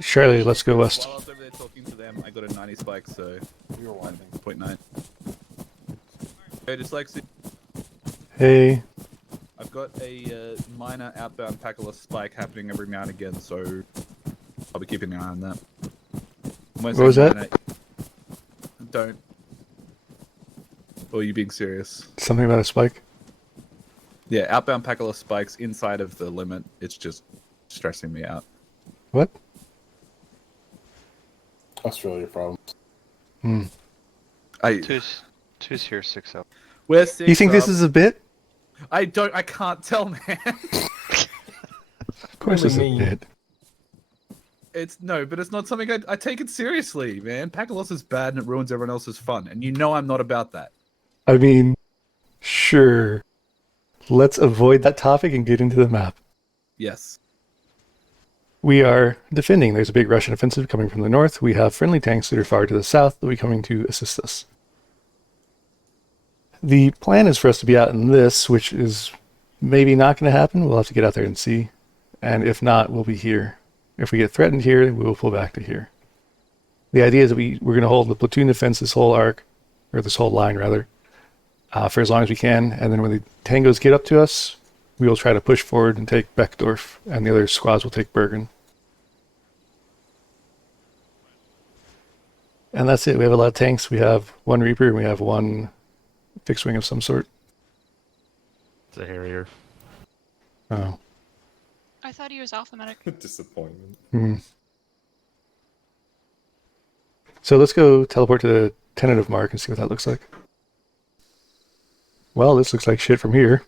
Charlie, let's go west. While I was over there talking to them, I got a 90 spike, so we were 1.9. Hey, dslyecxi. Hey. I've got a minor outbound packerless spike happening every now and again, so I'll be keeping an eye on that. What was that? Don't. Or are you being serious? Something about a spike? Yeah, outbound packerless spikes inside of the limit. It's just stressing me out. What? Australia problems. Hmm. Two's here, 6 up. Where's 6 You think up? this is a bit? I can't tell, man. Of course it's a bit. No, but it's not something I take it seriously, man. Packerless is bad and it ruins everyone else's fun, and you know I'm not about that. I mean, sure. Let's avoid that topic and get into the map. Yes. We are defending. There's a big Russian offensive coming from the north. We have friendly tanks that are far to the south that will be coming to assist us. The plan is for us to be out in this, which is maybe not going to happen. We'll have to get out there and see. And if not, we'll be here. If we get threatened here, we will pull back to here. The idea is that we're going to hold the platoon defense this whole arc, or this whole line rather, for as long as we can. And then when the tangos get up to us, we will try to push forward and take Beckdorf, and the other squads will take Bergen. And that's it. We have a lot of tanks. We have one Reaper, and we have one fixed wing of some sort. It's a Harrier. Oh. I thought he was alpha medic. Disappointment. Hmm. So let's go teleport to the tentative mark and see what that looks like. Well, this looks like shit from here.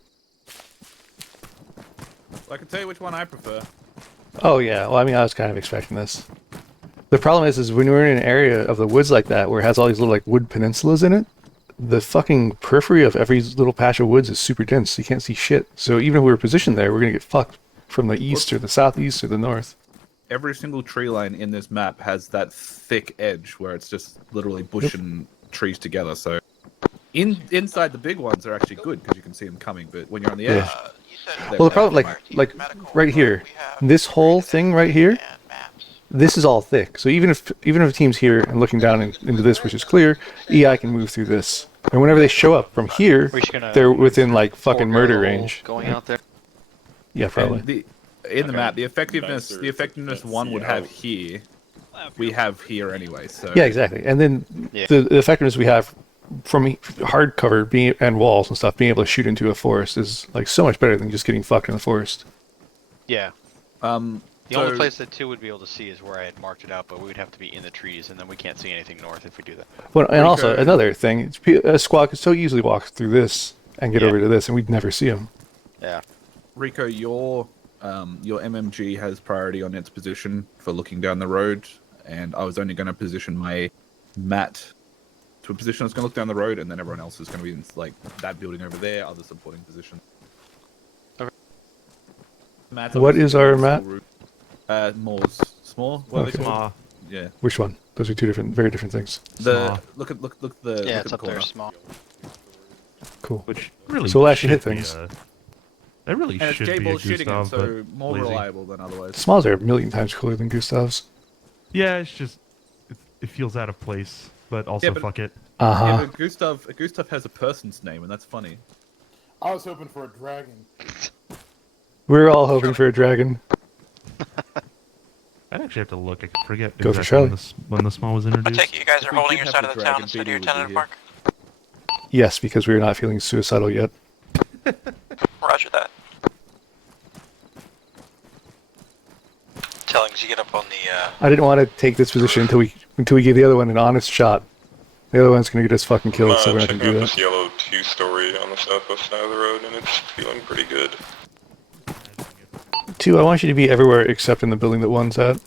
I can tell you which one I prefer. Oh yeah, well I mean I was kind of expecting this. The problem is when we're in an area of the woods like that where it has all these little like wood peninsulas in it, the fucking periphery of every little patch of woods is super dense, so you can't see shit. So even if we were positioned there, we're gonna get fucked from the east or the southeast or the north. Every single tree line in this map has that thick edge where it's just literally bush and trees together, so inside the big ones are actually good because you can see them coming, but when you're on the edge... Well, the problem, like right here, this whole thing right here, this is all thick. So even if a team's here and looking down into this, which is clear, EI can move through this. And whenever they show up from here, they're within like fucking murder range. Going out there. Yeah, probably. In the map, the effectiveness one would have here, we have here anyway. So yeah, exactly. And then the effectiveness we have from hard cover and walls and stuff, being able to shoot into a forest is like so much better than just getting fucked in the forest. Yeah. The only place that 2 would be able to see is where I had marked it out, but we would have to be in the trees, and then we can't see anything north if we do that. Well, and also another thing, a squad could so easily walk through this and get over to this, and we'd never see them. Yeah. Rico, your MMG has priority on its position for looking down the road, and I was only going to position my MAT to a position that's going to look down the road, and then everyone else is going to be in like that building over there, other supporting position. Okay. What is our MAT? Moors. Small? What are they called? Yeah. Which one? Those are two very different things. Look at the yeah, look it's at up the there, corner. small. Cool. Which really so we'll actually hit should be things. That really And it's should be a J-Ball shooting it, Gustav, so but more lazy. reliable than otherwise. Smalls are a million times cooler than Gustavs. Yeah, it's just it feels out of place, but also fuck it. Yeah, but Gustav has a person's name, and that's funny. I was hoping for a dragon. We're all hoping for a dragon. I'd actually have to look. I could forget Go for exactly Charlie. when the small was I introduced. take it you guys If are we holding did your have side the of the dragon, town instead of your Beatty would be tentative here. mark. Yes, because we're not feeling suicidal yet. Roger that. Tellings, you get up on the, I didn't want to take this position until we give the other one an honest shot. The other one's gonna get us fucking killed, so we're not gonna checking do out that. this yellow 2-story on the southwest side of the road, and it's feeling pretty good. 2, I want you to be everywhere except in the building that 1's at,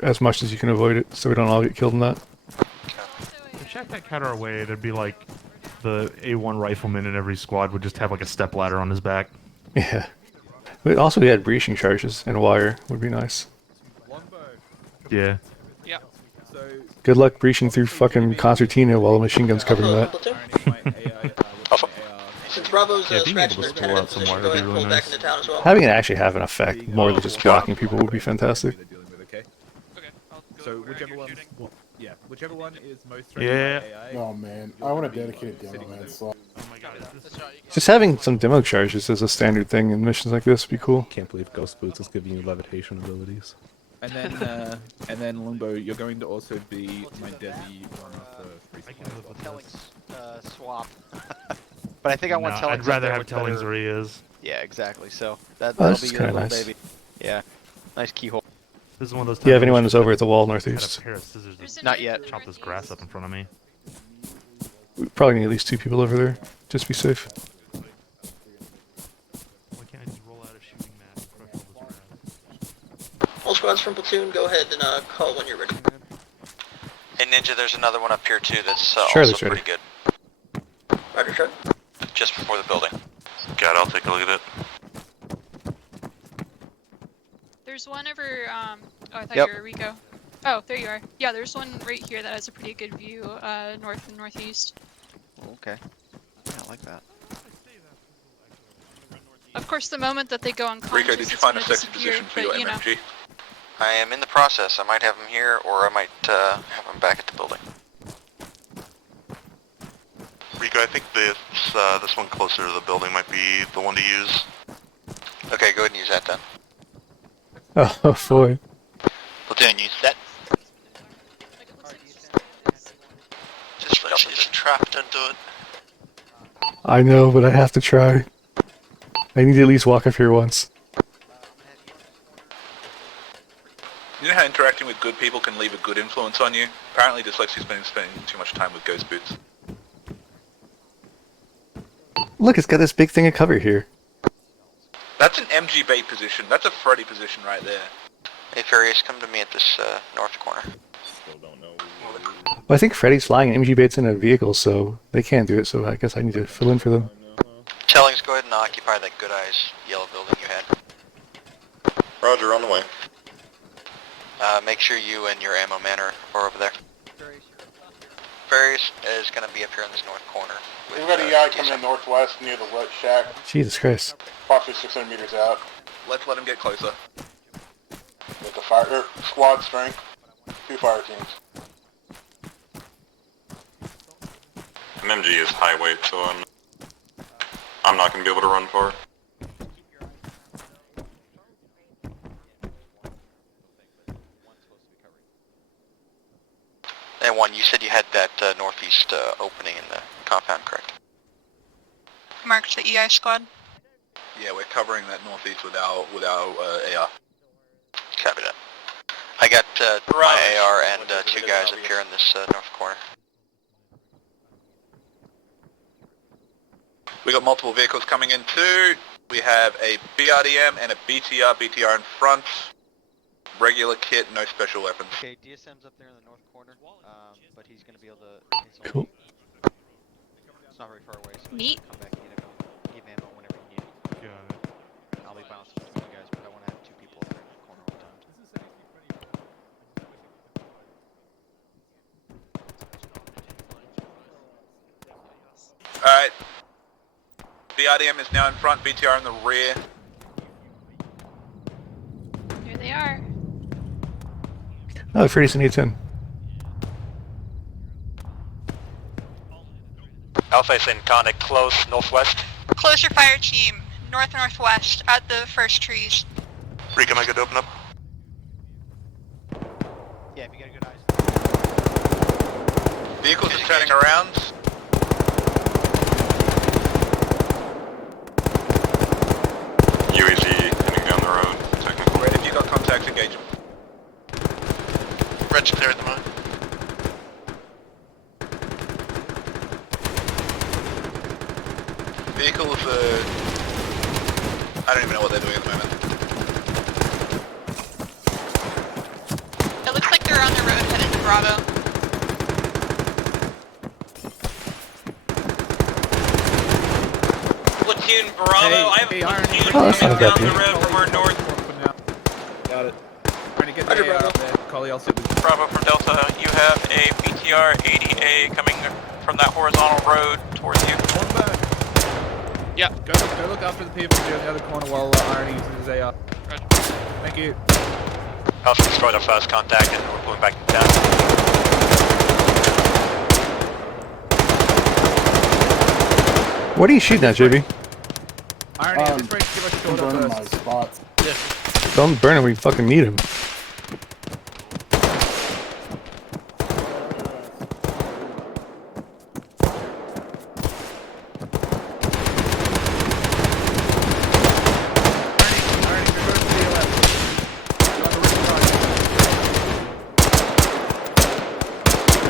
as much as you can avoid it, so we don't all get killed in that. If Shack that cat our way, there'd be like the A1 rifleman in every squad would just have like a step ladder on his back. Yeah. But also we had breaching charges and wire would be nice. Yeah. Yeah. Good luck breaching through fucking concertina while the machine gun's covering that. Since Bravo's Yeah, being able scratching to their pull out 10-minute some position, wire go would be ahead and really pull back nice. into town as well. Having it actually have an effect more than just blocking people would be fantastic. Okay, I'll go So where whichever you're one, shooting. yeah, whichever one is most threatened Yeah. by AI. Oh man, you're I want a gonna be dedicated demo sitting man there. slot. Oh my god, is this... Just having some demo charges as a standard thing in missions like this would be cool. Can't believe Ghost Boots is giving you levitation abilities. And then Limbo, you're going to also be my Desi one for free I can supply. live with Tellings this. swap. But I think I want No, Tellings I'd up rather there have with Tellings better- where he is. Yeah, exactly. So that'll this be is your kinda little nice. baby. Yeah, nice keyhole. This is one of those times Do you have I anyone wish who's over at the wall I had a northeast? pair of scissors There's to a Not north yet. and chop this grass up in front of me. We probably need at least 2 people over there. Just be safe. Why can't I just roll out a shooting mat and crush all this grass? All squads from platoon, go ahead and call when you're ready. Hey Ninja, there's another one up here too that's Sure, also that's ready. pretty good. Roger, Shred. Just before the building. Got it, I'll take a look at it. There's one over, oh, I thought Yep. you were Rico. Oh, there you are. Yeah, there's one right here that has a pretty good view, north and northeast. Okay. Yeah, I like that. Of course, the moment that they go unconscious, Rico, did you it's find a gonna sexy disappear, position for but, your you know. MMG? I am in the process. I might have him here, or I might have him back at the building. Rico, I think this one closer to the building might be the one to use. Okay, go ahead and use that then. Oh boy. Platoon, use that. Just like she's trapped into it. I know, but I have to try. I need to at least walk up here once. You know how interacting with good people can leave a good influence on you? Apparently Dyslexia's been spending too much time with Ghost Boots. Look, it's got this big thing of cover here. That's an MG bait position. That's a Freddy position right there. Hey Furious, come to me at this north corner. Still don't know. Well, I think Freddy's flying and MG Bait's in a vehicle, so they can't do it, so I guess I need to fill in for them. Tellings, go ahead and occupy that Good Eyes yellow building you had. Roger, on the way. Make sure you and your ammo man are over there. Furious is going to be up here in this north corner. We've got an EI coming in northwest near the wet shack, Jesus Christ. approximately 600 meters out. Let's let him get closer. With the fire squad strength, 2 fire teams. MMG is high weight, so I'm not going to be able to run far. And one, you said you had that northeast opening in the compound, correct? Marked the EI squad. Yeah, we're covering that northeast with our AR. Copy that. I got my AR and 2 guys up here in this north corner. We got multiple vehicles coming in too. We have a BRDM and a BTR. BTR in front. Regular kit, no special weapons. Okay, DSM's up there in the north corner, but he's gonna be able to. Cool. It's not very far away, so Neat. come back and give ammo whenever you need it. Got it. I'll be bouncing between you guys, but I want to have 2 people up there in the corner all the time. Alright. BRDM is now in front, BTR in the rear. There they are. Oh, Freddy's in A10. Alpha is in contact close, northwest. Close your fire team, north-northwest, at the first trees. Rico, am I good to open up? Yeah, if you got a good eyes. Vehicles are turning around. UAZ heading down the road, technically. Red, if you got contacts, engage them. Red's clear at the moment. Vehicles I don't even know what they're doing at the moment. It looks like they're on the road headed to Bravo. Platoon Bravo, I have a platoon Oh, that's not a coming bad down the deal. road from our north. Got it. Trying to get Roger, the AR Bravo. up there. Collie, I'll sit with you. Bravo from Delta, you have a BTR 80A coming from that horizontal road towards you. Yeah. Go look after the people on the other corner while Irony uses his AR. Roger. Thank you. Alpha destroyed our first contact and we're pulling back down. What are you shooting at, JB? Irony, I'm just ready to give us a short burning my first. spots. Don't burn him, we fucking need him. Irony, go to the left. Go on the right side.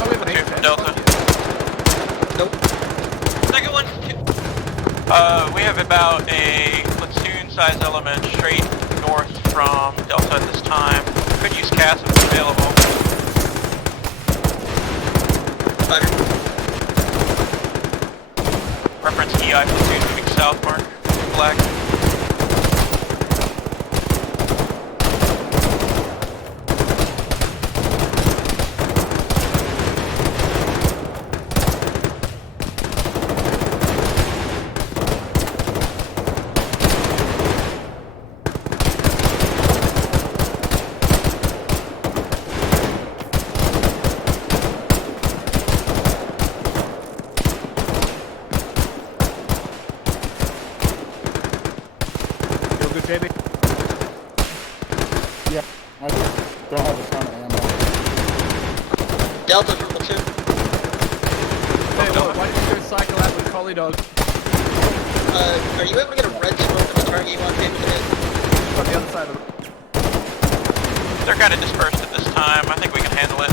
Oh, we have an 8 Delta. Nope. Second one. We have about a platoon-sized element straight north from Delta at this time. Could use CAS if it's available. Roger. Reference EI platoon moving south, mark. Flag. Feel good, JB? Yeah, I don't have a ton of ammo. Delta from platoon. Hey, well, why didn't you go cycle out with Collie Dog? Are you able to get a red smoke on the target you want to hit? On the other side of the They're kind of dispersed at this time. I think we can handle it.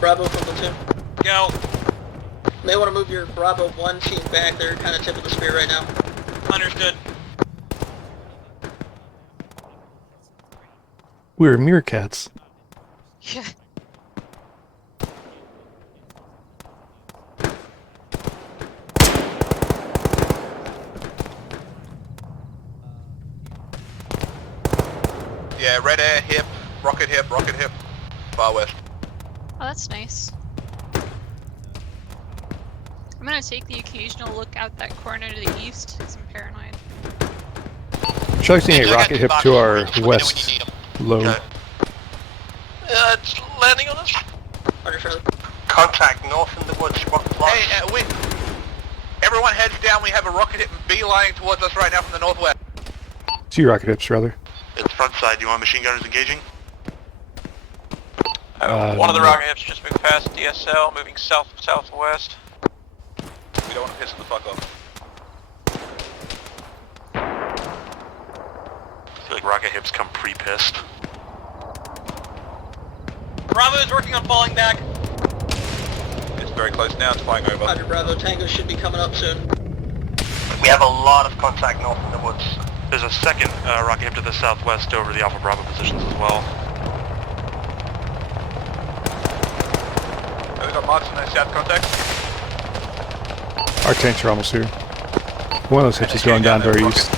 Bravo from platoon. Go. May want to move your Bravo 1 team back. They're kind of tip of the spear right now. Understood. We're meerkats. Yeah. Yeah, red air, hip, rocket hip, far west. Oh, that's nice. I'm gonna take the occasional look out that corner to the east, because I'm paranoid. Chuck's seeing a rocket hip to our west low. Okay. It's landing on us. Roger, Charlie. Contact north in the woods. Hey, everyone heads down. We have a rocket hip beeline towards us right now from the northwest. 2 rocket hips, rather. It's front side. Do you want machine gunners engaging? One of the rocket hips just moved past DSL, moving south-southwest. We don't want to piss the fuck off. I feel like rocket hips come pre-pissed. Bravo is working on falling back. It's very close now. It's flying over. Roger, Bravo. Tango should be coming up soon. We have a lot of contact north in the woods. There's a second rocket hip to the southwest over the Alpha Bravo positions as well. We got marks on their south contact. Our tanks are almost here. One of those hips is going down to our east.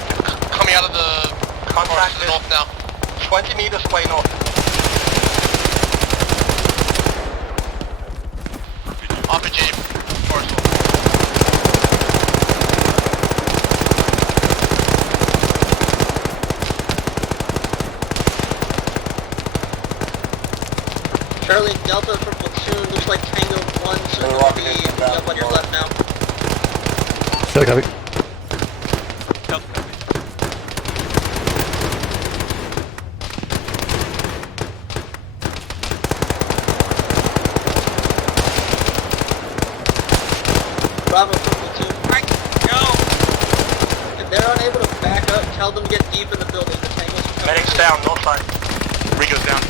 Coming out of the Contact to the north now. 20 meters away north. RPG, Parcel. Charlie, Delta from platoon. Looks like Tango 1, so They're you'll walking be in down up on your left now. Shut up, copy. Bravo triple 2. Alright, go! If they're unable to back up, tell them to get deep in the building. The tangos are coming. Medics down, north side. Rico's down.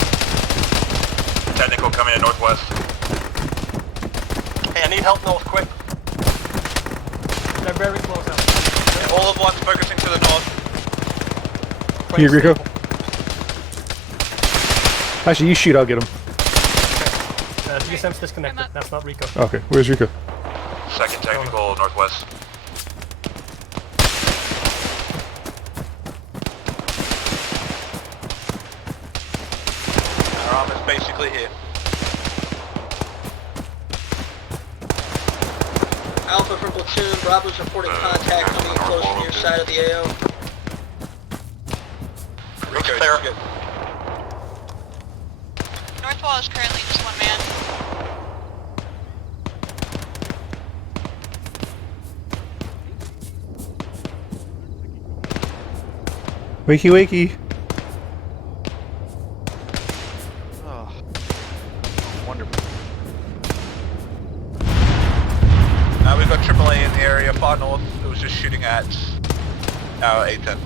Technical coming in northwest. Hey, I need help north, quick. They're very close out. All of one's focusing to the north. Here, Rico. Actually, you shoot, I'll get him. DSM's disconnected. That's not Rico. Okay, where's Rico? Second technical, northwest. Our armor's basically here. Alpha from platoon. Bravo's reporting contact coming in close from your side of the AO. Rico, clear. Good. North wall is currently just one man. Wakey, wakey. Oh. Wonderful. We've got AAA in the area, far north. It was just shooting at our A10.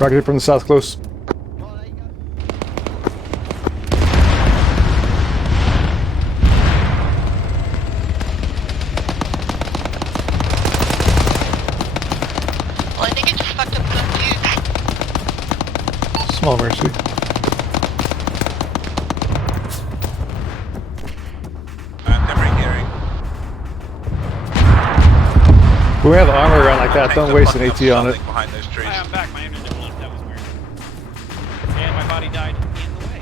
Rocketed from the south close. Well, I think it just fucked up the fuse. Small mercy. Never hearing. When we have armor around like that, don't waste an AT on it. Behind those trees. Hi, I'm back. My engine didn't lift. That was weird. And my body died in the way.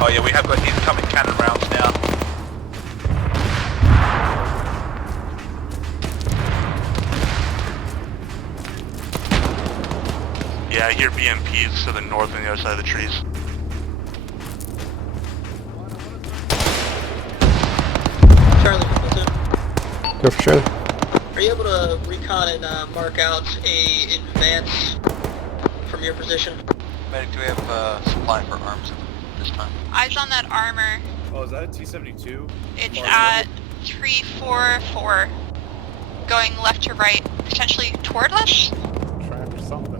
Oh yeah, we have got incoming cannon rounds now. Yeah, I hear BMPs to the north on the other side of the trees. Charlie from platoon. Go for Charlie. Are you able to recon and mark out a advance from your position? Medic, do we have supply for arms at this time? Eyes on that armor. Oh, is that a T-72? It's at 344. Going left to right, potentially toward us. Trying for something.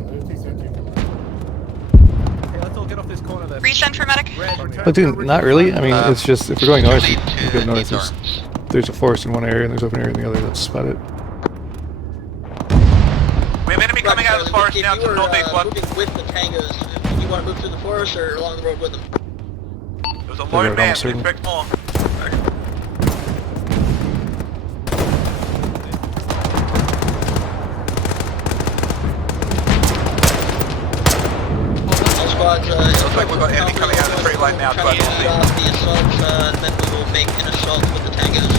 Hey, let's all get off this corner then. Resend for medic. But dude, not really. I mean, it's just, if we're going north, we get north. There's a forest in one area and there's open area in the other. That's about it. We have enemy coming out of the forest now to the northeast one. Moving with the tangos, do you want to move through the forest or along the road with them? It was a lone man, we expect more. All squads, looks like we've got enemy coming out of the straight line now to our trying to northeast. off the assault, and then we will make an assault with the tangos.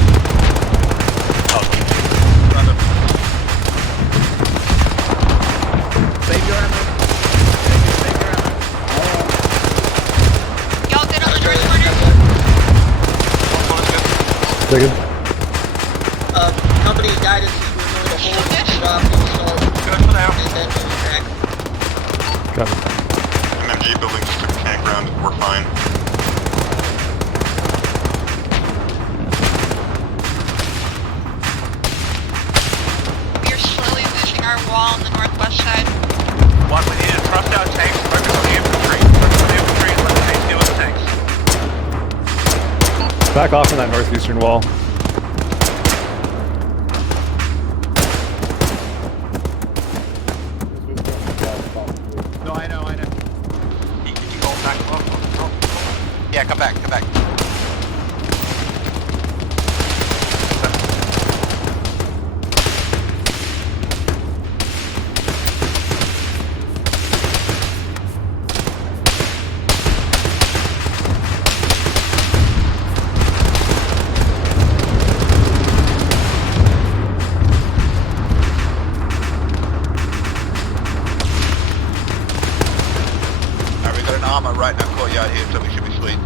Save your ammo. Save your ammo. Y'all good on the north corner? Second. Company guidance, we're going to hold and drop the assault, Good for now. and then move back. Got it. MMG building just took campground. We're fine. We are slowly losing our wall on the northwest side. One, we need to trust our tanks, focus on the infantry. Focus on the infantry and let the tanks deal with the tanks. Back off from that northeastern wall. No, I know. You go back. Yeah, come back. Alright, we got an armor right in our courtyard here, so we should be sweet.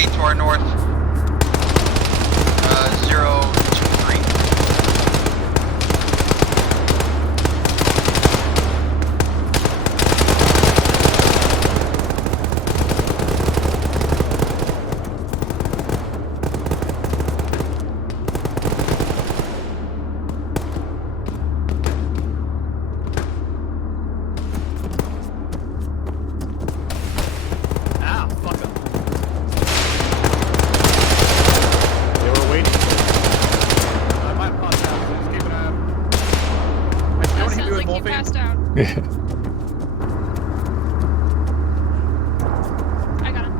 3 to our north. 023. Ah, fuck up. They were waiting. I might pass out, so just keep an eye out. Hey, don't hit me with morphine. Passed out. Yeah. I got him.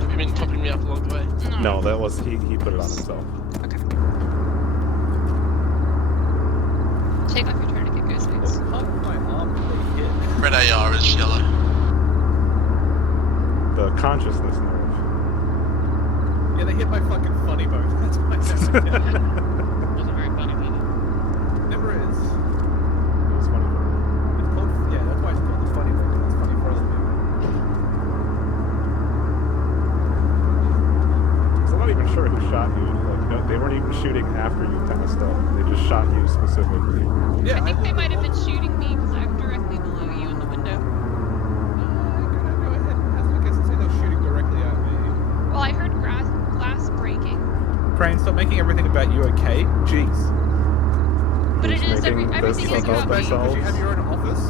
You've been topping me up along the way. No, that was he put it on himself. Okay. Take off your tourniquet, Ghostface. Red AR is yellow. The consciousness nerve. Yeah, they hit my fucking funny bone. That's why I Wasn't very funny, was it? never is. It was funny. It's called, yeah, that's why it's called the funny bone. It's funny for other people. So I'm not even sure who shot you. Like, no, they weren't even shooting after you passed up. They just shot you specifically. Yeah, I think they might have been shooting me because I'm directly below you in the window. Go ahead. That's because they say they're shooting directly at me. Well, I heard glass breaking. Crane, stop making everything about you, okay? Jeez. But Who's it is making everything this is about about me. themselves? Did you have your own office?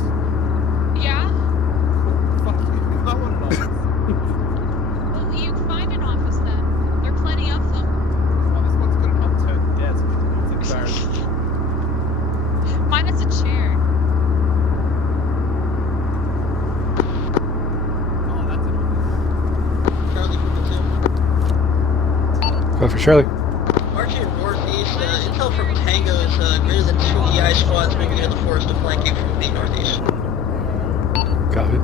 Yeah? Fuck you. I want an office. Well, you can find an office then. There are plenty of them. Oh, this one's got an upturned desk. It's embarrassing. Mine is a chair. Oh, that's an office. Charlie from the Go for Charlie. Marching northeast, intel from Tango's greater than 2 EI squads moving into the forest to flank you from the northeast. Got it.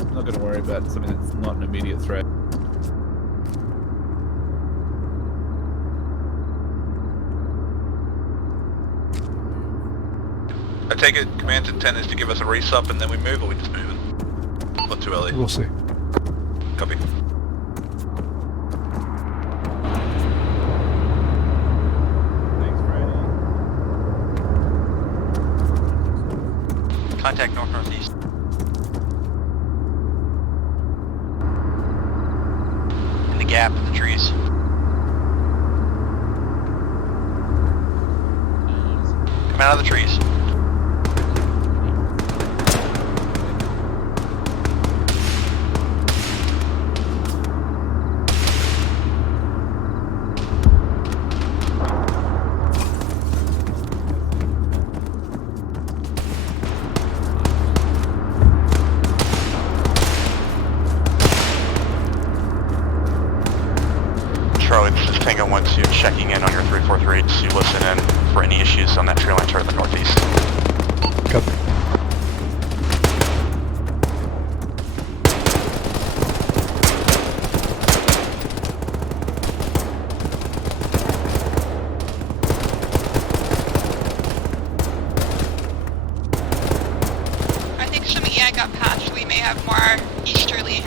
I'm not going to worry about something that's not an immediate threat. I take it command's intent is to give us a resup and then we move, or we just moving? Or too early? We'll see. Copy. Thanks, Brady. Contact north-northeast. In the gap in the trees. Come out of the trees. Charlie, this is Tango 1-2 checking in on your 343 to listen in for any issues on that tree line toward the northeast. Copy. I think some EI got patched. We may have more easterly.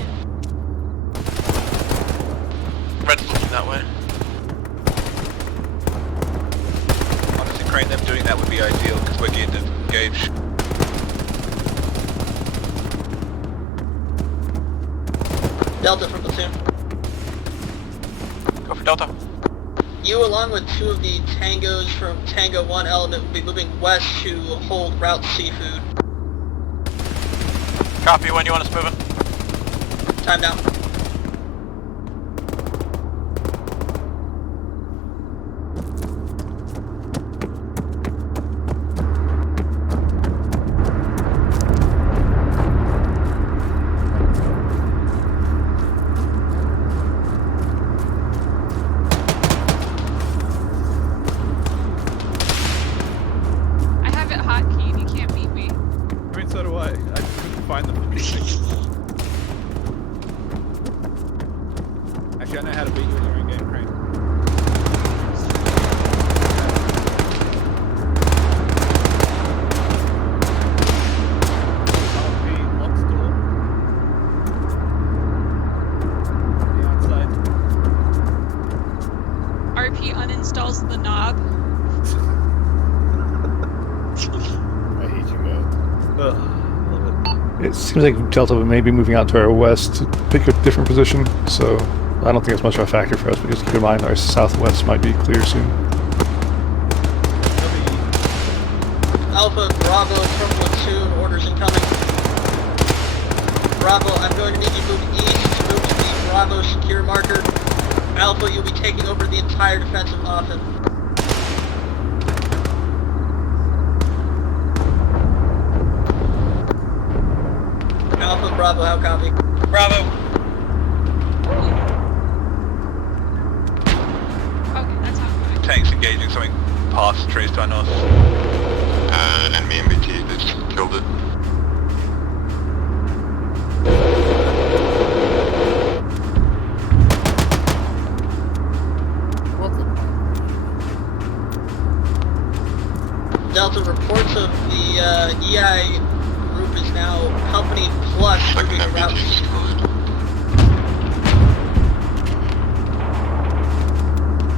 Red's looking that way. Honestly, Crane, them doing that would be ideal because we're geared to engage. Delta from platoon. Go for Delta. You, along with 2 of the Tangos from Tango 1 element, will be moving west to hold Route Seafood. Copy, when you want us moving? Time now. Actually, I know how to beat you in your own game, Crane. RP uninstalls the knob. I hate you, man. Ugh, love it. It seems like Delta may be moving out to our west to pick a different position, so I don't think it's much of a factor for us, but just keep in mind our southwest might be clear soon. Alpha, Bravo, terminal 2, orders incoming. Bravo, I'm going to need you to move east, move to the Bravo secure marker. Alpha, you'll be taking over the entire defensive offense. Alpha, Bravo, how copy? Bravo. Okay, that's how. Tanks engaging something past the trees to our north. Enemy MBT just killed it. Delta, reports of the EI group is now company plus moving route.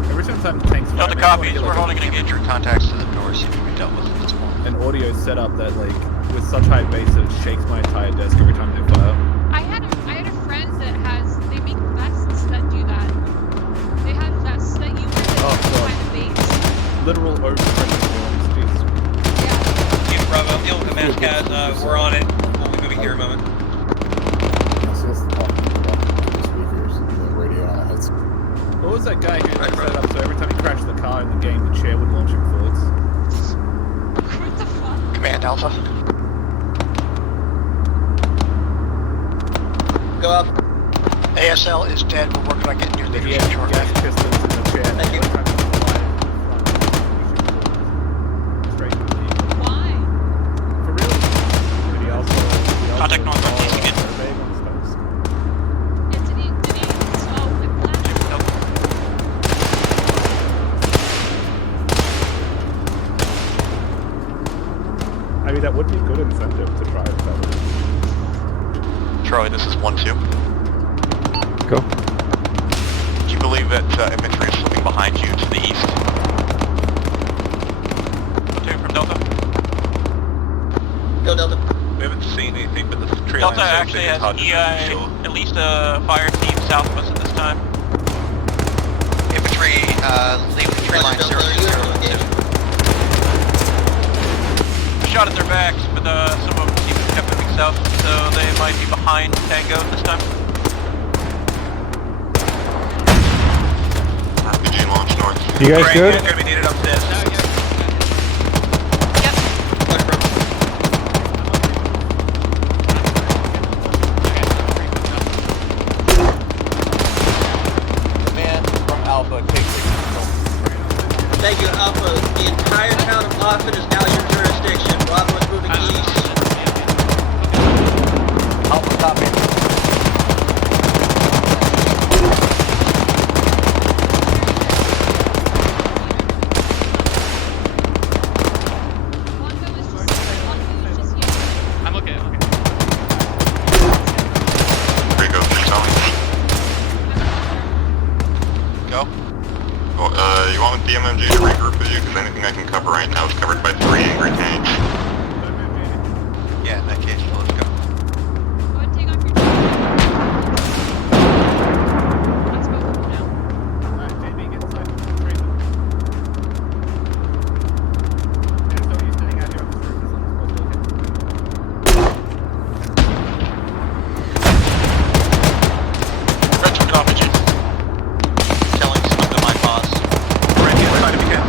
Every time tanks Delta fire, copies. I We're wanna holding get, an engagement contacts to the north. See if we dealt with it this morning. an audio setup that, like, with such high bass that it shakes my entire desk every time they fire. I had a friend that they make vests that do that. They have vests that you wear that God. kind of base. Literal overpressure forms, Jesus. Team Bravo, deal with the mass cast. We're on it. We'll be moving here in a moment. What was that guy who set it up so every time he crashed the car in the game, the chair would launch him forwards? What the fuck? Command Alpha. Go up. ASL is dead. We're working on getting your He leadership had shortly. gas pistons in the chair. Thank you. Every time he flies, straight to the lead. Why? For real? But he also Contact north on TC again. vague on stuff. Yeah, did he install whiplash? I mean, that would be a good incentive to try it that way. Charlie, this is 1-2. Go. Do you believe that infantry is slipping behind you to the east? 2 from Delta. Go Delta. We haven't seen anything, but the tree Delta line actually has EI, at least a fire team south of us at this time. Infantry, leave the tree line 0-0. Shot at their backs, but some of them seem to kept moving south, so they might be behind Tango this time. RPG launch north. You guys good? Gonna be needed upstairs. Command from Alpha, take control. Thank you, Alpha. The entire town of Austin is now your jurisdiction. Bravo is moving east. Alpha copy. I'm okay. Rico, Go. well, you want DMMG to regroup with you? Because anything I can cover right now is covered by 3 angry tanks. Yeah, in that case, let's go. Go ahead and take off your Let's go now. Alright, JB, get inside the tree. And so he's sitting out here on the surface on this Retro copy, Chief. Telling some of my boss. We're in here, trying to begin.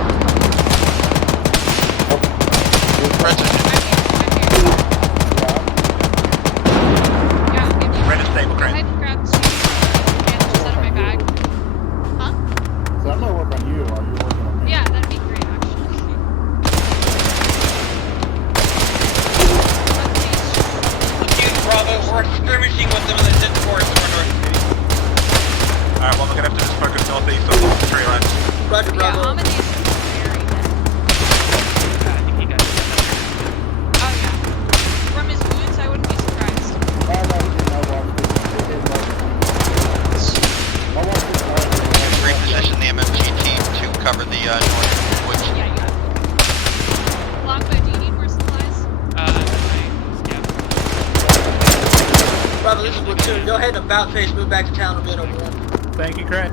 Bravo, this is Platoon. Go ahead and about face, move back to town and get over one. Thank you, Craig.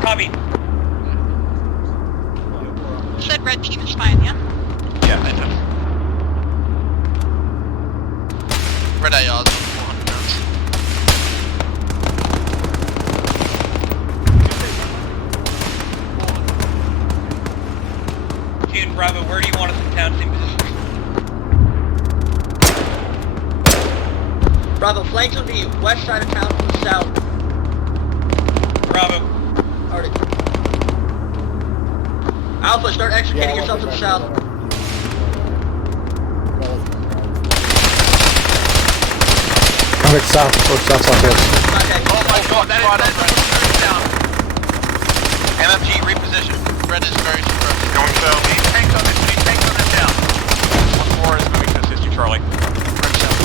Copy. You said red team is fine, yeah? Yeah, I know. Red eye odds on 400 pounds. Team Bravo, where do you want us in town? Same position. Bravo, flanks will be west side of town from the south. Bravo. Already. Alpha, start extricating yourself to the south. I'm south, or southwest. Contact. Oh my god, that is down. MMG, reposition. Red is very suppressed. Going south. Need tanks on this down. 1-4 is moving to assist you, Charlie. Red south.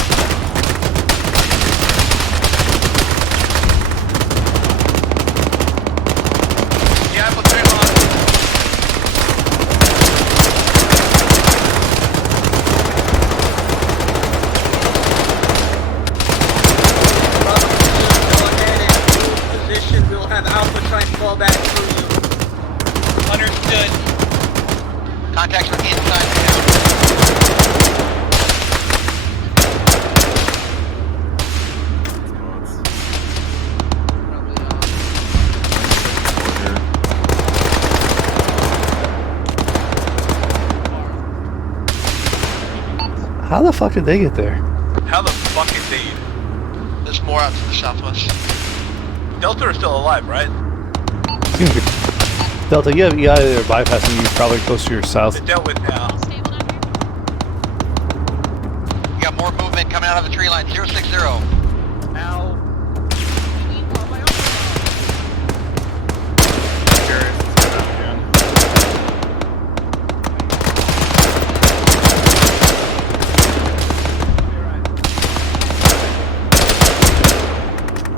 Yeah, I put 3 on. Bravo, go ahead and move position. We'll have Alpha try and fall back through you. Understood. Contacts are inside the town. How the fuck did they get there? How the fuck is they? There's more out to the southwest. Delta are still alive, right? Seems like Delta, you have EI there bypassing you, probably close to your south. They're dealt with now. Stable down here? You got more movement coming out of the tree line. 060. Now,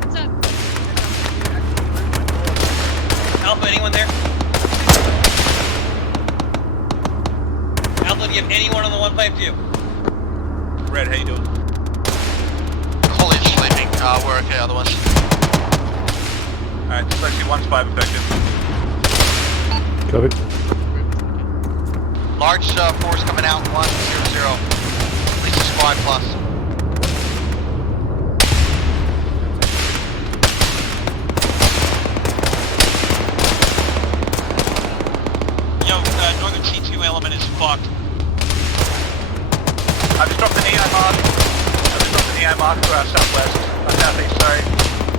What's up? Alpha, anyone there? Alpha, do you have anyone on the 152? Red, how you doing? Holy sleeping. We're okay otherwise. Alright, dyslexia 1's 5 effective. Copy. Large force coming out, 100. At least a squad plus. Yo, northern C2 element is fucked. I've just dropped an EI mark to our southwest. Southeast, sorry.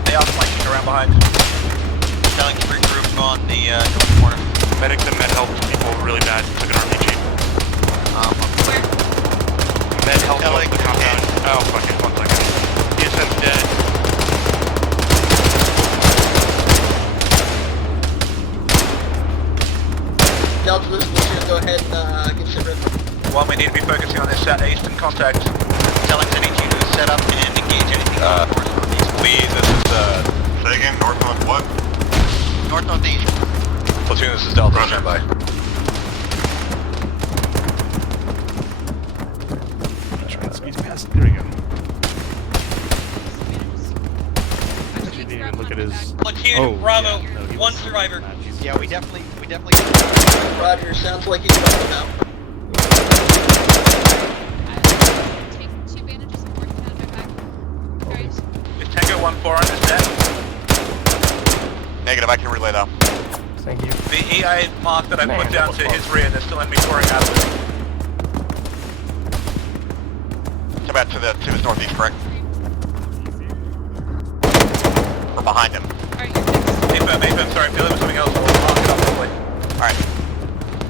They are flanking around behind. Telling to regroup on the north corner. Medics and med help people really bad. Took an RPG. Where? Med help the compound. Oh, fuck it. 1 second. DSM's dead. Delta, this is Platoon. Go ahead and get sit ready. One, we need to be focusing on this southeastern contact. Telling to need you to set up and engage anything on the northeast. Lead, this is, say again, north what? North-northeast. Platoon, this is Delta, stand by. Try and squeeze past. There we go. Actually, didn't even look at his. Platoon, Bravo, yeah, no, he 1 was- survivor. Yeah, we definitely. Roger, sounds like he's running now. Take 2 bandages and 14 out of my back. Guys. Is Tango 1-4 on this deck? Negative, I can relay though. Thank you. The EI mark that I put down to his rear, there's still enemy pouring out of it. Come back to his northeast, correct? We're behind him. Alright, you're fixed. Affirm, sorry, I'm dealing with something else. I'll mark it up quickly. Alright.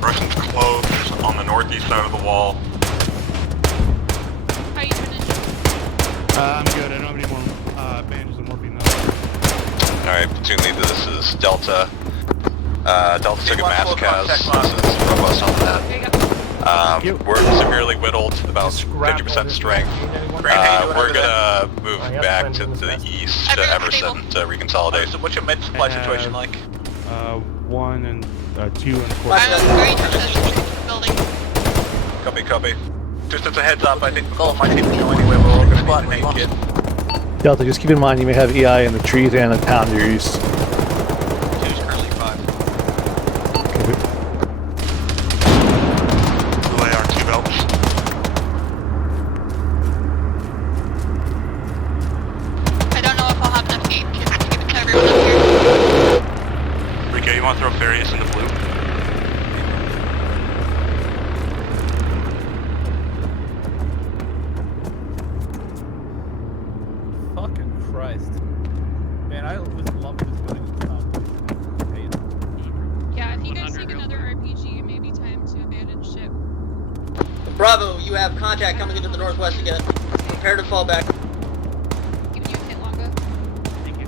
Russians close on the northeast side of the wall. How you doing? I'm good. I don't have any more bandages and morphine now. Alright, platoon lead, this is Delta. Delta took a mass cast. This is robust on that. There you go. We're severely whittled, about 50% strength. We're gonna move back to the east to Everson to reconsolidate. So what's your med supply situation like? 1 and 2 and 4. I'm very touched the building. Copy. Just as a heads up, I think before my team can go anywhere, we're all gonna need an aid kit. Delta, just keep in mind you may have EI in the trees and the town to your east. 2's currently 5. Okay. Relay our 2 belts. I don't know if I'll have enough game kits to give it to everyone up here. Rico, you want to throw Farius into blue? Fucking Christ. Man, I was loving this building with Yeah, if you guys take another RPG, it may be time to abandon ship. Bravo, you have contact coming into the northwest again. Prepare to fall back. Giving you a hit longer. Thank you.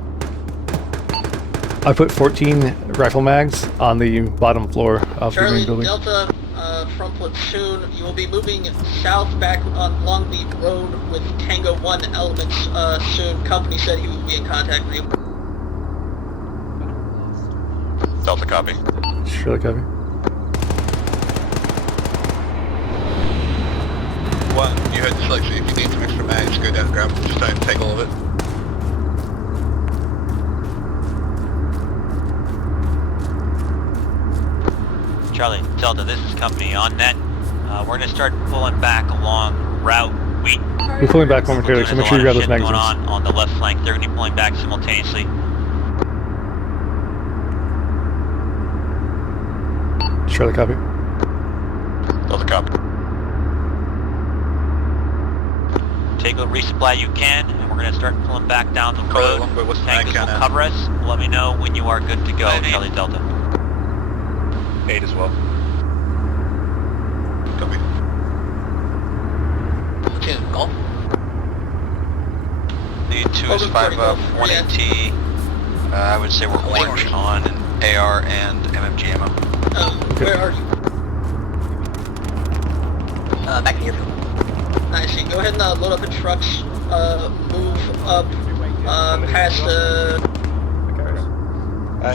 I put 14 rifle mags on the bottom floor of the Charlie main building. Delta, from platoon, you will be moving south back on Longbeat Road with Tango 1 elements soon. Company said he will be in contact with you. Delta copy. Surely copy. One, you heard dyslexia. If you need some extra mags, go down and grab them. Just don't take all of it. Charlie, Delta, this is company on net. We're gonna start pulling back along Route Wheat. We're pulling back momentarily, so make sure you grab those magazines. Going on the left flank. They're gonna be pulling back simultaneously. Surely copy. Delta copy. Take what resupply you can, and we're gonna start pulling back down the road. What's the Tanks mag will count now? cover us. Let me know when you are good to go, Charlie Delta. 8 as well. Copy. Platoon, golf. The 2 is 5 up, 1 AT. I would say we're orange on an AR and MMG ammo. Where are you? Back in here. I see. Go ahead and load up the trucks. Move up past the.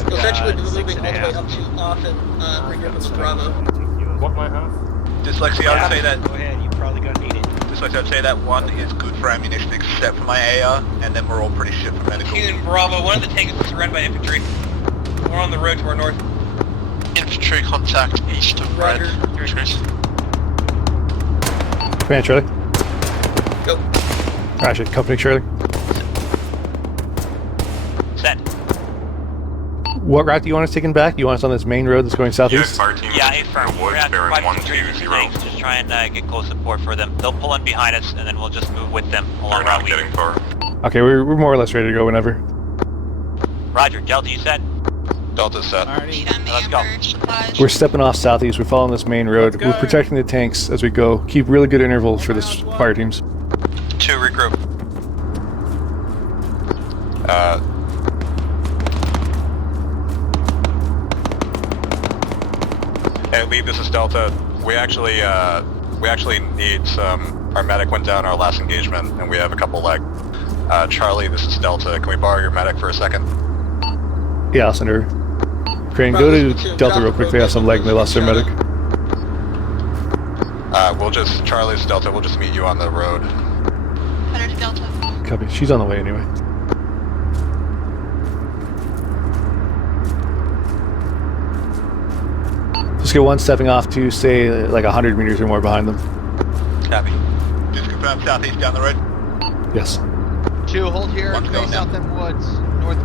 You'll essentially be moving all the way up to Often, regroup with Bravo. What might have? Dyslexia, I would say that. Go ahead, you probably gonna need it. Dyslexia, I'd say that 1 is good for ammunition except for my AR, and then we're all pretty shit for medical. Team Bravo, one of the tanks is surrounded by infantry. We're on the road to our north. Infantry contact east of Roger. red. Cheers. Command Charlie. Go. Actually, company Charlie. Set. What route do you want us taking back? You want us on this main road that's going southeast? Yeah, affirm. We're gonna have to fight the tanks, just try and get close support for them. They'll pull in behind us, and then we'll just move with them along Route Wheat. Okay, we're more or less ready to go whenever. Roger, Delta, you set? Delta set. Need on the Let's go. amber supplies. We're stepping off southeast. We're following this main road. We're protecting the tanks as we go. Keep really good intervals for this fire teams. 2, regroup. Hey, Lee, this is Delta. We actually need some. Our medic went down our last engagement, and we have a couple leg. Charlie, this is Delta. Can we borrow your medic for a second? Yeah, I'll send her. Crane, go to Delta real quick. They have some leg. They lost their medic. Charlie's Delta. We'll just meet you on the road. Better to Delta. Copy. She's on the way anyway. Just get one stepping off to say like 100 meters or more behind them. Copy. Just confirm southeast down the road. Yes. 2, hold here, One's going face down. out them woods, north.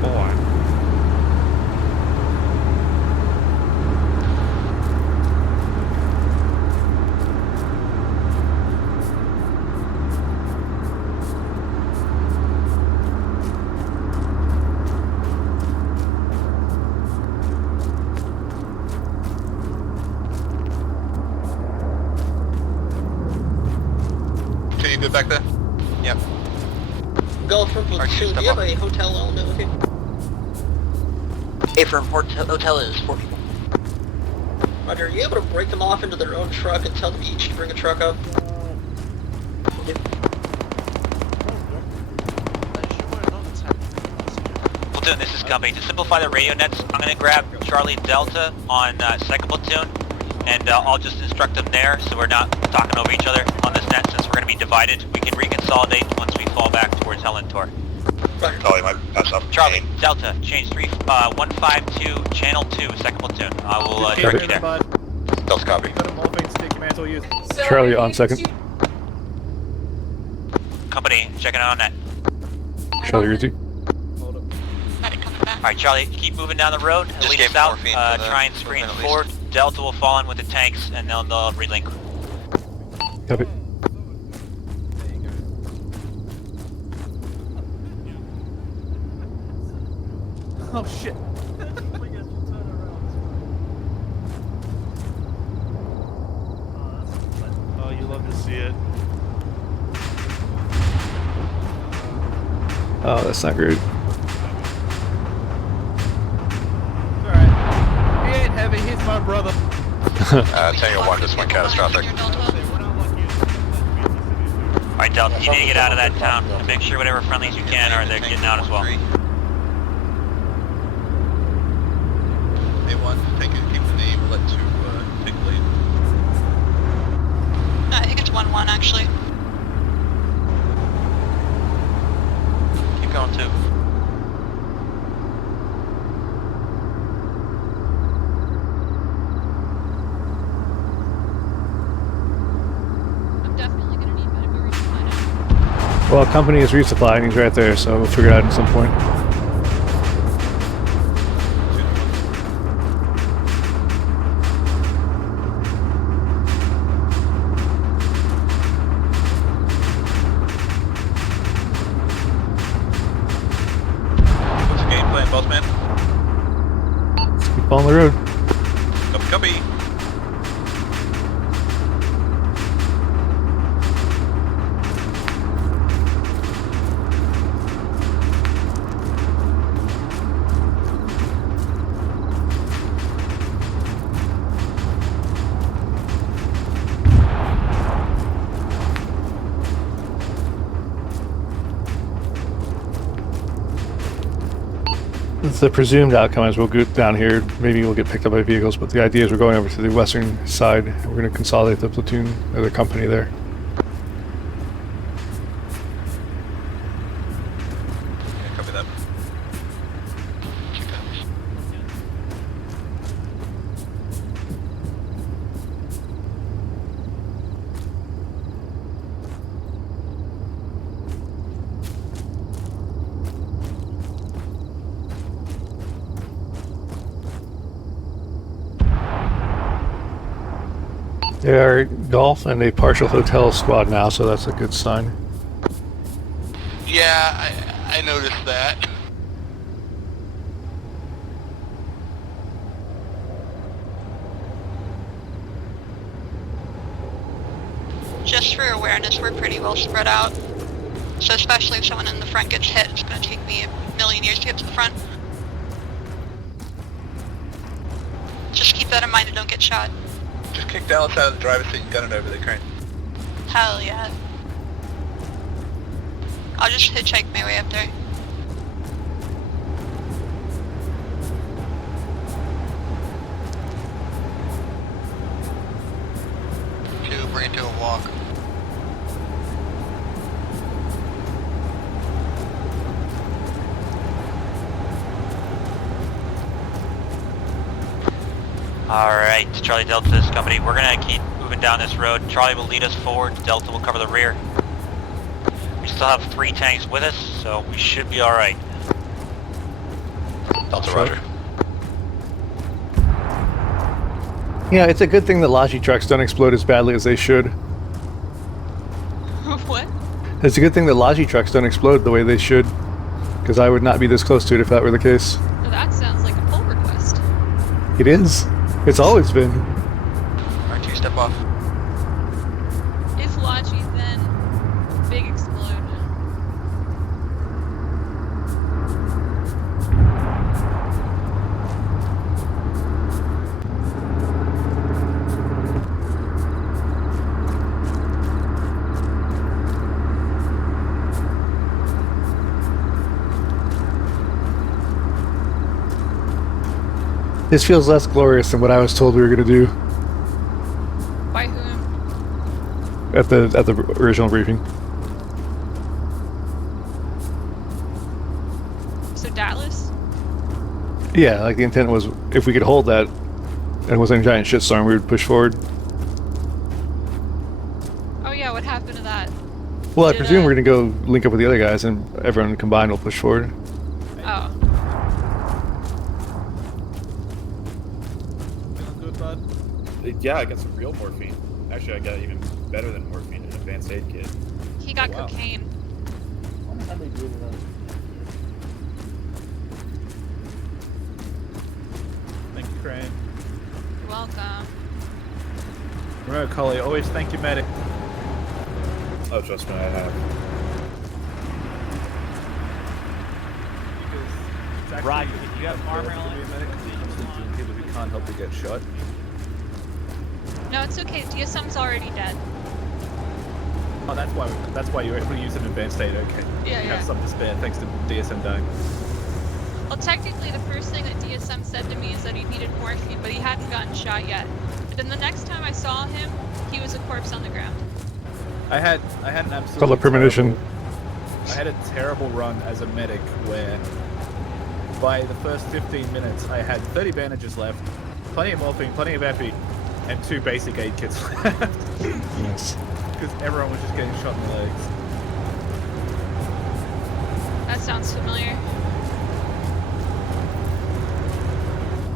Boy. So you good back there? Yep. Golf from platoon. Do you have a hotel element with you? Affirm. Hotel is 4 people. Roger. Are you able to break them off into their own truck and tell them each to bring a truck up? Platoon, this is company. To simplify the radio nets, I'm going to grab Charlie Delta on second platoon, and I'll just instruct them there so we're not talking over each other on this net since we're going to be divided. divided. We can reconsolidate once we fall back towards Helentor. Charlie might pass up. Charlie, Delta, change 152, channel 2, second platoon. I will direct you there. Delta copy. Charlie on second. Company, checking out on that. Charlie Rizzi. Alright, Charlie, keep moving down the road. Lead us out. Try and screen forward. Delta will fall in with the tanks, and they'll relink. Copy. Oh shit. Oh, you love to see it. Oh, that's not great. Alright. He ain't heavy, he's my brother. Tango 1 just went catastrophic. Alright, Delta, you need to get out of that town and make sure whatever friendlies you can are there getting out as well. A1, take it, keep the name, let 2 take the lead. I think it's 1-1 actually. Keep going too. I'm definitely gonna need medical resupply now. Well, company is resupplying. He's right there, so we'll figure it out at some point. What's the game plan, boss man? Let's keep on the road. Copy. The presumed outcome is we'll go down here. Maybe we'll get picked up by vehicles, but the idea is we're going over to the western side. We're going to consolidate the platoon or the company there. Yeah, copy that. They are golf and a partial hotel squad now, so that's a good sign. Yeah, I noticed that. Just for awareness, we're pretty well spread out. So especially if someone in the front gets hit, it's going to take me a million years to get to the front. Just keep that in mind and don't get shot. Just kick Dallas out of the driver's seat and gun it over the crane. Hell yeah. I'll just hitchhike my way up there. Bring it to a walk. Alright, Charlie Delta's company, we're gonna keep moving down this road. Charlie will lead us forward, Delta will cover the rear. We still have 3 tanks with us, so we should be alright. Delta, roger. Yeah, it's a good thing that Logi trucks don't explode as badly as they should. What? It's a good thing that Logi trucks don't explode the way they should, because I would not be this close to it if that were the case. Well, that sounds like a pull request. It is. It's always been. R2, step off. If Logi, then big explode. This feels less glorious than what I was told we were going to do. By whom? at the original briefing. So Dallas? Yeah, like the intent was if we could hold that and it wasn't a giant shitstorm, we would push forward. Oh yeah, what happened to that? Well, I presume we're gonna go link up with the other guys and everyone combined will push forward. Oh. Feeling good, bud? Yeah, I got some real morphine. Actually, I got even better than morphine, an advanced aid kit. He got Wow. cocaine. Thank you, Crane. You're welcome. Remember, Cully, always thank you, medic. Oh, trust me, I have. Right, did you have armor on? People who can't help but get shot. No, it's okay. DSM's already dead. Oh, that's why you're able to use an advanced aid. Okay. Yeah, You yeah. have some to spare thanks to DSM dying. Well, technically, the first thing that DSM said to me is that he needed morphine, but he hadn't gotten shot yet. But then the next time I saw him, he was a corpse on the ground. I had an absolute. Called a premonition. I had a terrible run as a medic where, by the first 15 minutes, I had 30 bandages left, plenty of morphine, plenty of epi, and 2 basic aid kits left. Yes. Because everyone was just getting shot in the legs. That sounds familiar.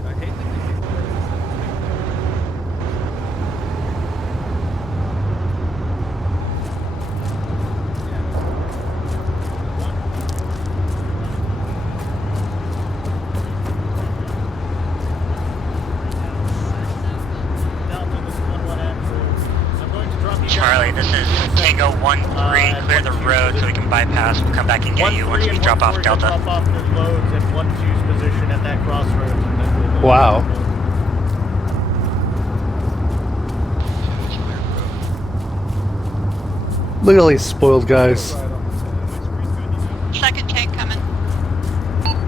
I hate that they keep doing this. Charlie, this is Tango 1-3. Clear the road so we can bypass. We'll come back and get you once we drop off Delta. Drop off the loads at 1-2's position at that crossroads. And then we'll Wow. Look at all these spoiled guys. Second tank coming.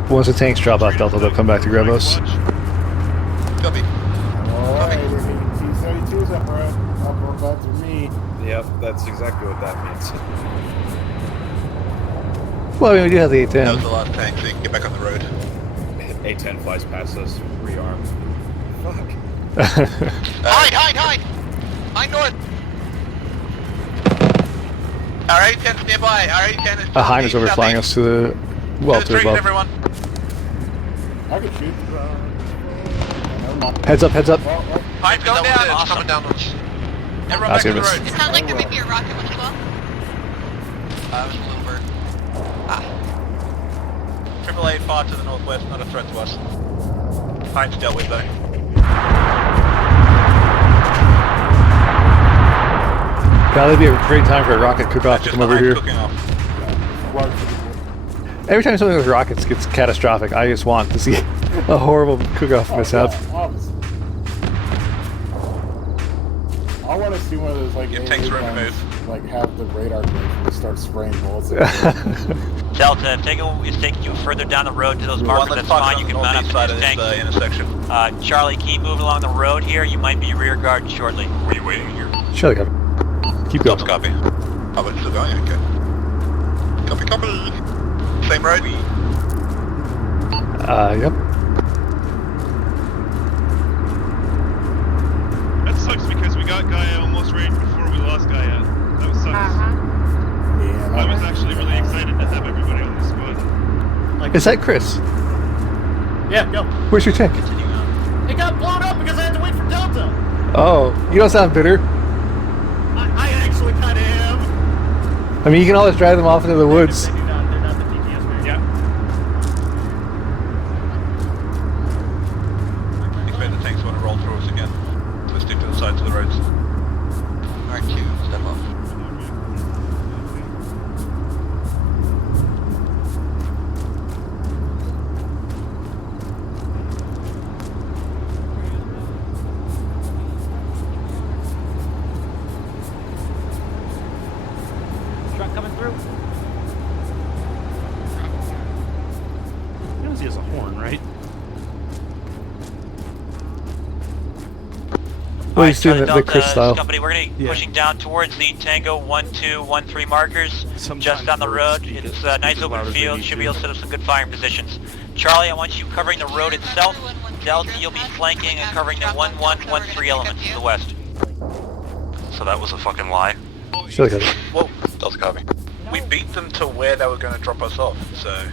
Once the tanks drop off Delta, they'll come back to grab us. Copy. Alright, T-32's up, right? Up back to me. Yep, that's exactly what that means. Well, I mean, we do have the That was A10. the last tank, so you can get back on the road. A10 flies past us, rearmed. Fuck. Hide! Hide north! RA-10 nearby. RA-10 is... A Hein is overflying us to the... well, to the above. everyone. I could shoot. Heads up, heads up. Hein's going down. It's coming down on us. Everyone I'll back on the see road. It sounds like there might be a rocket one as well. It was a little bird. AAA far to the northwest, not a threat to us. Heinz dealt with though. God, that'd be a great time for a rocket cook-off to come over here. Cooking off. Every time something with rockets gets catastrophic, I just want to see a horrible cook-off mishap. I want to see one of those like tanks AA ready to guns, like have the radar break and they start spraying bullets. Delta, if Tango is taking you further down the road to those markers, that's fine. You can mount up to side this of this tank. intersection. Charlie, keep moving along the road here. You might be rear guard shortly. Were you waiting here? Shut up. Keep going. Copy. Oh, but it's still going, okay. Copy. Same road? Yep. That sucks because we got Gaia almost right before we lost Gaia. That was sucks. Yeah, I was actually really excited to have everybody on the squad. Is that Chris? Yeah, go. Where's your tank? It got blown up because I had to wait for Delta. Oh, you don't sound bitter. I actually kind of am. I mean, you can always drive them off into the woods. They're not the DPS man. Yeah. Expect the tanks want to roll through us again. So stick to the sides of the roads. Alright, Q, step off. Truck coming through. He knows he has a horn, right? Well, he's doing the Chris style. Company, we're going to be pushing down towards the Tango 1213 markers, just down the road. It's a nice open field, should be able to set up some good firing positions. Charlie, I want you covering the road itself. Delta, you'll be flanking and covering the 1113 elements to the west. So that was a fucking lie. Sure, got it. Whoa, Delta copy. we beat them to where they were going to drop us off, so...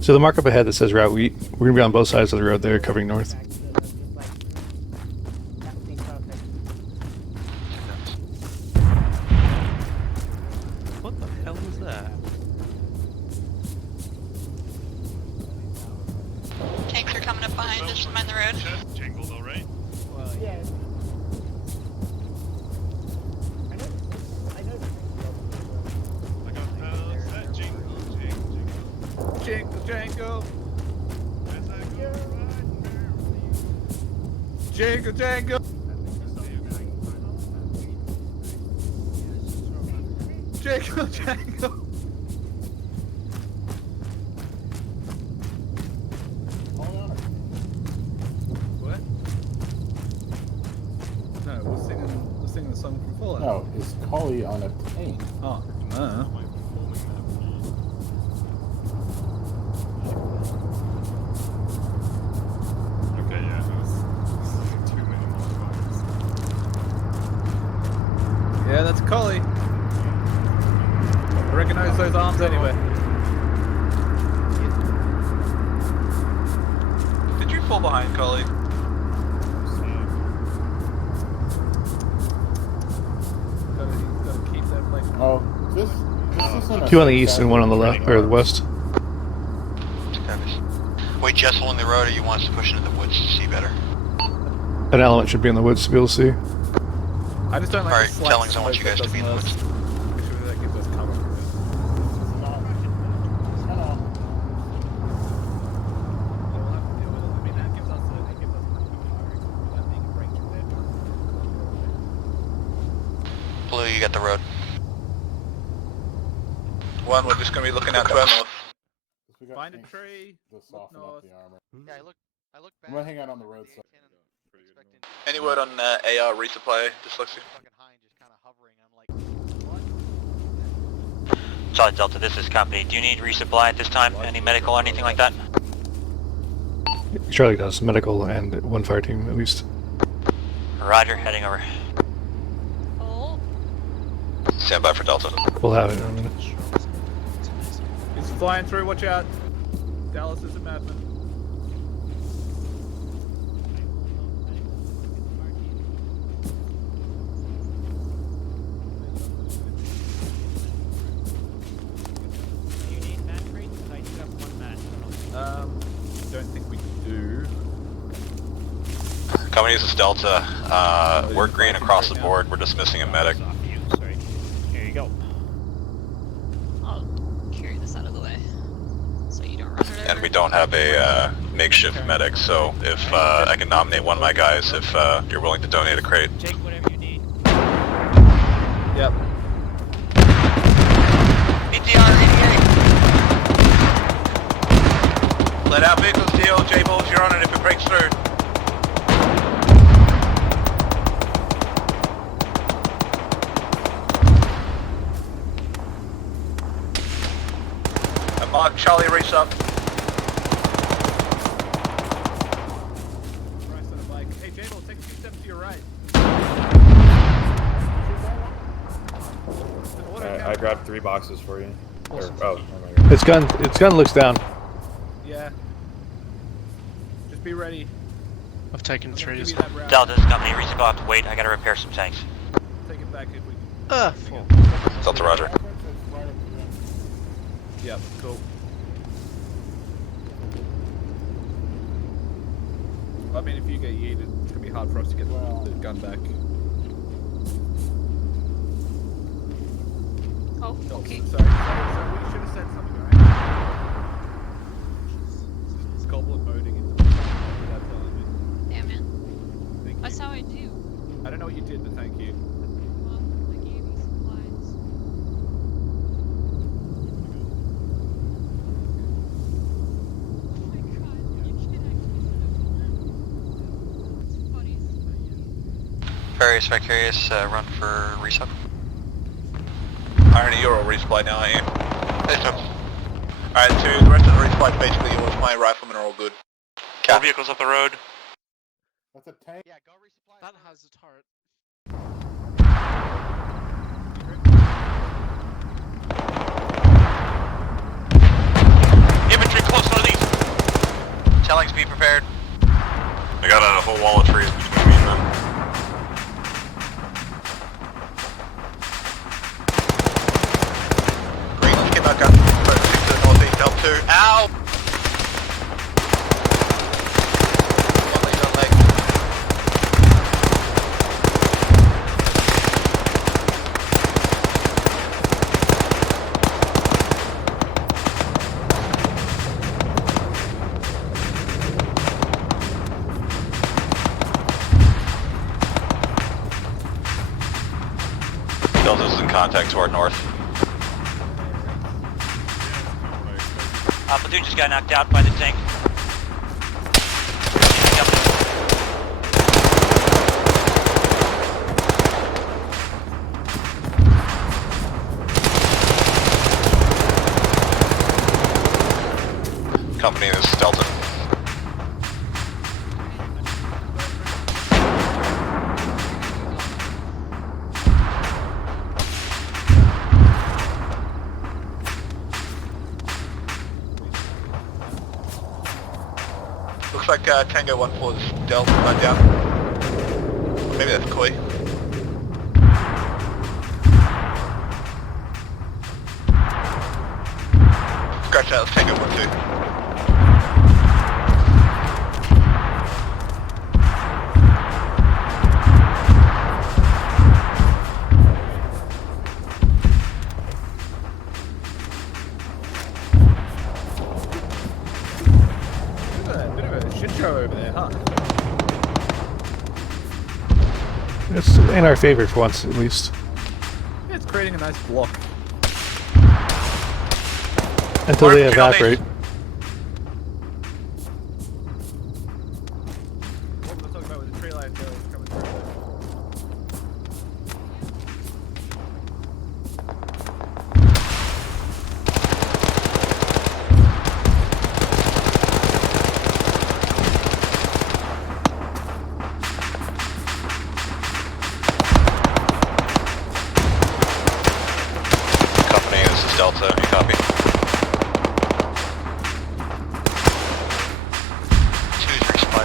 So the mark up ahead that says route wheat, we're gonna be on both sides of the road there, covering north. What the hell was that? Tanks are coming up behind us, mind the road. Chest jingled, alright? Well, yeah. I got pals that jingle, jingle, Jingle jangle, as I go riding merrily. jingle jangle. Jingle jangle. What? No, we're singing the song from Fallout. No, is Collie on a tank? Oh, Okay, yeah, that was too many motherfuckers. yeah, that's a collie. I recognize those arms anyway. Did you fall behind, Collie? Gotta keep that place. Oh, this isn't a... Two on the east and one on the left, or the west. Wait, just along the road, or you want us to push into the woods to see better? An element should be in the woods to be able to see. I just don't like Alright, the slight Tellings, I want you smoke guys to be in the that woods. doesn't let us- make sure that gives us cover. Blue, you got the road. One, we're just going to be looking out to our north. Find a tree. To soften up the armor. Yeah, I look back. I'm gonna hang out on the roadside. Any word on AR resupply, Dyslexia? Solid Delta, this is company. Do you need resupply at this time? Any medical or anything like that? Charlie does, medical and one fire team at least. Roger, heading over. Oh, Stand by for Delta. We'll have it in a minute. It's flying through, watch out. Dallas is a madman. Do you need mat crates? Because I do have one mat. Don't think we do. Company, this is Delta. We're green across the board. We're dismissing a medic. Sorry. Here you go. I'll carry this out of the way so you don't run it over. And we don't have a makeshift medic, so if I can nominate one of my guys if you're willing to donate a crate. Take whatever you need. Yep. BTR 88. Let our vehicles deal, J-Balls, you're on it if it breaks through. And Mark, Charlie, race up. Christ on a bike. Hey, Jable, take a few steps to your right. I grabbed 3 boxes for you. Or, oh my god. Its gun looks down. Yeah. Just be ready. I've taken Give 3 me as that route. Delta, this company. Resupply have to wait. I gotta repair some tanks. Take it back if we can. Delta, roger. Yep, cool. I mean, if you get yeeted, it's gonna be hard for us to get the gun back. Oh, okay. Sorry, we should have said something, right? It's goblin moding into without telling me. Yeah, man. Thank That's you. how I do. I don't know what you did, but thank you. Well, I gave you supplies. Oh my god, you can actually set up. That's funny. Aquarius Vicarious, run for resup. Irony, you're all resupply now, aren't you? Yes, sir. Alright, so the rest of the resupply is basically yours. My riflemen are all good. All vehicles up the road. That's a tank. Yeah, go resupply. That has a turret. Infantry close northeast. Tellings, be prepared. I got a whole wall of trees between me and them. Green, let's get back up. First, to the northeast, L2. Ow! One leg on leg. Delta's in contact to our north. Platoon just got knocked out by the tank. Company, this is Delta. Looks like Tango 1-4's Delta right down. Maybe that's Koi. Scratch that, let's Tango 1-2. Bit of a shit show over there, huh? It's in our favor for once, at least. Yeah, it's creating a nice block. Until they evaporate. What we're talking about with the tree line coming through there. Company, this is Delta. You copy? Two's resupply.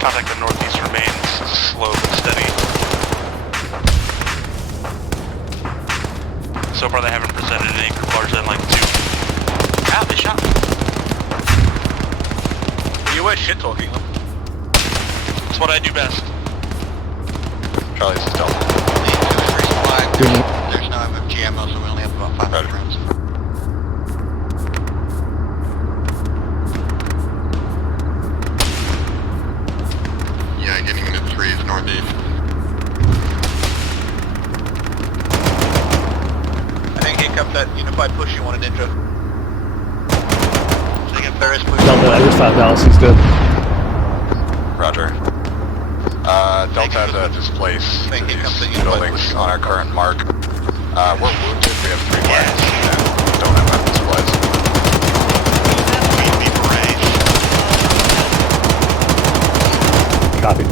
Contact the northeast remains slow but steady. So far they haven't presented any group larger than like 2. Ow, they shot me. You were shit talking them. That's what I do best. Charlie, this is Delta. There's no MFG ammo, so we only have about 500 rounds. Yeah, getting into 3s northeast. I think here comes that unified push you wanted, Ninja. Ferris push. Delta, I just found Dallas, he's dead. Roger. Delta has a displace to these buildings on our current mark. We're wounded, we have 3 flags, and don't have weapon supplies. Copy.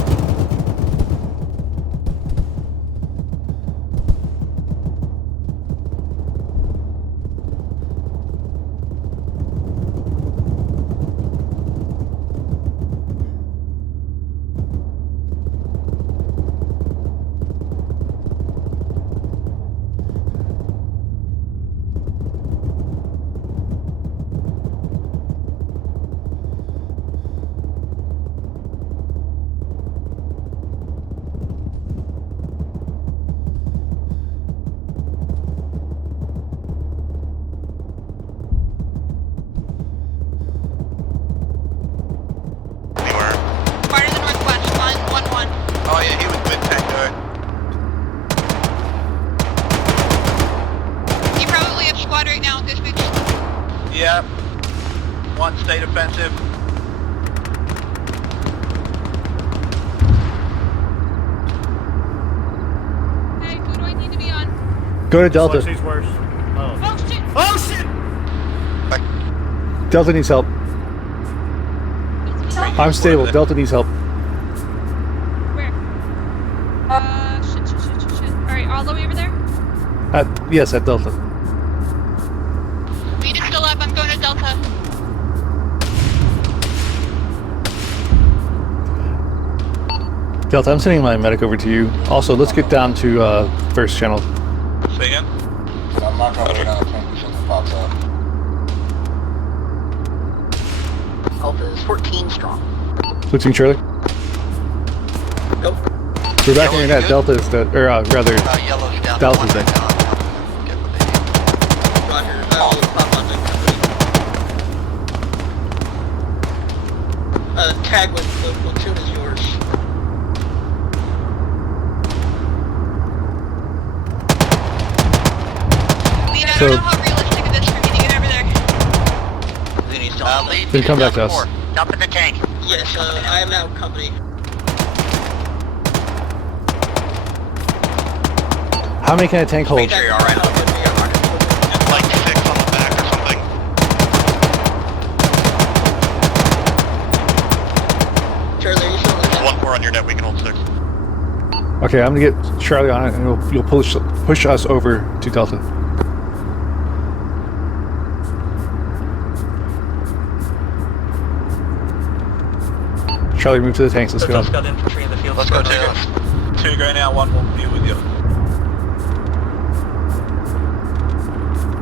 1, stay defensive. Hey, who do I need to be on? Go to Delta. She's worse. Oh. Oh shit! Oh shit! Delta needs help. I'm stable. Delta needs help. Where? Shit. Alright, all the way over there? Yes, at Delta. Lead is still up, I'm going to Delta. Delta, I'm sending my medic over to you. Also, let's get down to first channel. Say again? I'm not going to go down the tank until it pops up. Alpha is 14 strong. Platoon Charlie. Go. We're back in your net. Delta is dead. Or rather, Yellow's down. Delta's dead. Roger. I'll pop on the company. Tag with the platoon is yours. Lead, I So- don't know how realistic it is for me to get over there. Lead. Then come back to us. Dump in the tank. Yes, I am now company. How many can a tank hold? It's like 6 on the back or something. Charlie, are you still on the net? 1-4 on your net, we can hold 6. Okay, I'm gonna get Charlie on it, and you'll push us over to Delta. Charlie, move to the tanks. Let's go. Delta's got infantry in the field. Let's go, 2. 2 go now, 1 will be with you.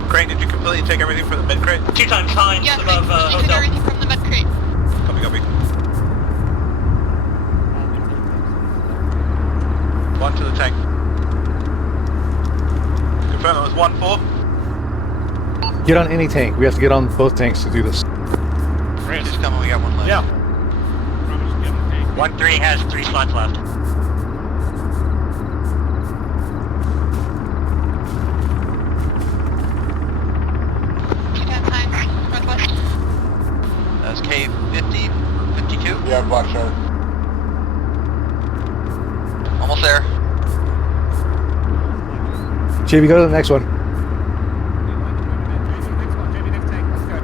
Crane, did you completely take everything from the mid crate? 2 times times Yes, I above completely took hotel. everything from the med crate. Copy. 1 to the tank. Confirm it was 1-4. Get on any tank. We have to get on both tanks to do this. Just coming, we got 1 left. Yeah. 1-3 has 3 slots left. Northwest. That's K50, 52. Yeah, Black Shark. Almost there. JB, go to the next one. JB, next tank. Let's go.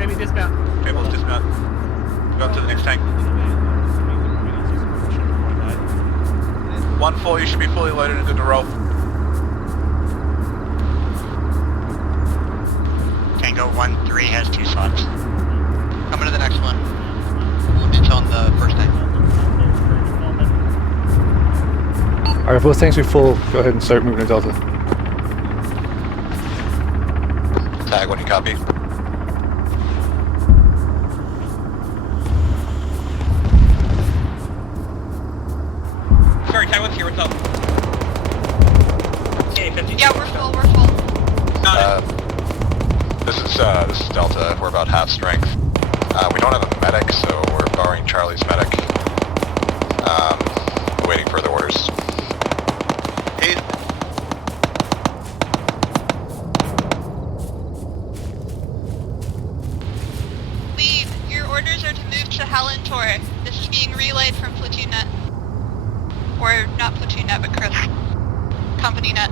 JB, dismount. Cable's dismount. Go to the next tank. 1-4, you should be fully loaded and good to roll. Tango 1-3 has 2 slots. Coming to the next one. It's on the first tank. Alright, both tanks are full. Go ahead and start moving to Delta. Tag when you copy. Sorry, Taiwan's here, what's up? Yeah, we're full. This is Delta. We're about half strength. We don't have a medic, so we're borrowing Charlie's medic. Waiting further orders. Lead, your orders are to move to Halentor. This is being relayed from Platoon Net. Or not Platoon Net, but Chris. Company Net.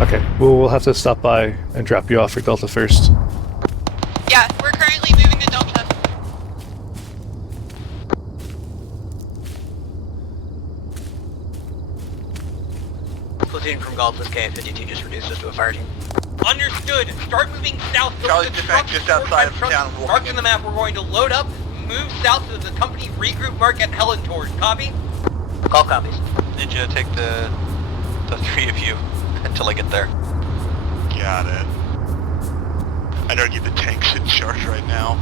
Okay, we'll have to stop by and drop you off for Delta first. Yeah, we're currently moving to Delta. Platoon from Golf with K52 just reduced us to a fire team. Understood. Start moving south. Charlie's defense just outside of town. Marked in the map, we're going to load up, move south to the company regroup mark at Hellentor. Copy? Call copies. Ninja, take the 3 of you until I get there. Got it. I'd argue the tank's in charge right now.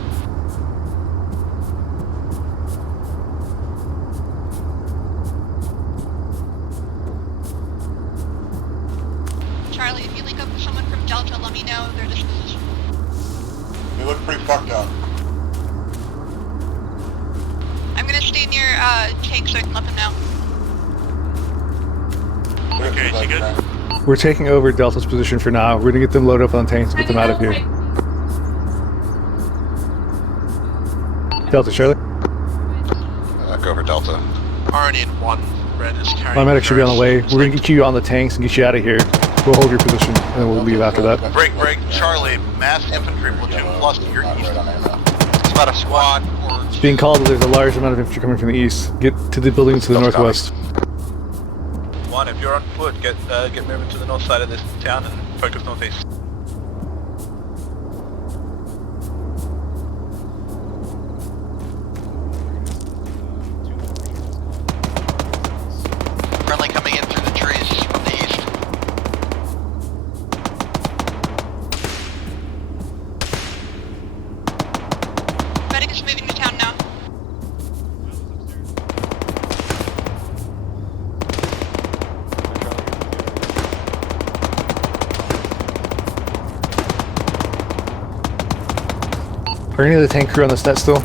Charlie, if you link up with someone from Delta, let me know their disposition. They look pretty fucked up. I'm gonna stay near tank so I can let them know. Okay, is he good? We're taking over Delta's position for now. We're gonna get them loaded up on tanks and get them out of here. Delta, Charlie. Go for Delta. Already in 1. Red is carrying. My medic should be on the way. We're gonna get you on the tanks and get you out of here. We'll hold your position and then we'll leave after that. Break, Charlie. Mass infantry platoon plus to your east. It's about a squad. It's being called that there's a large amount of infantry coming from the east. Get to the buildings to the northwest. 1, if you're on foot, get moving to the north side of this town and focus northeast. Friendly coming in through the trees from the east. Medic is moving to town now. Are any of the tank crew on the stat still?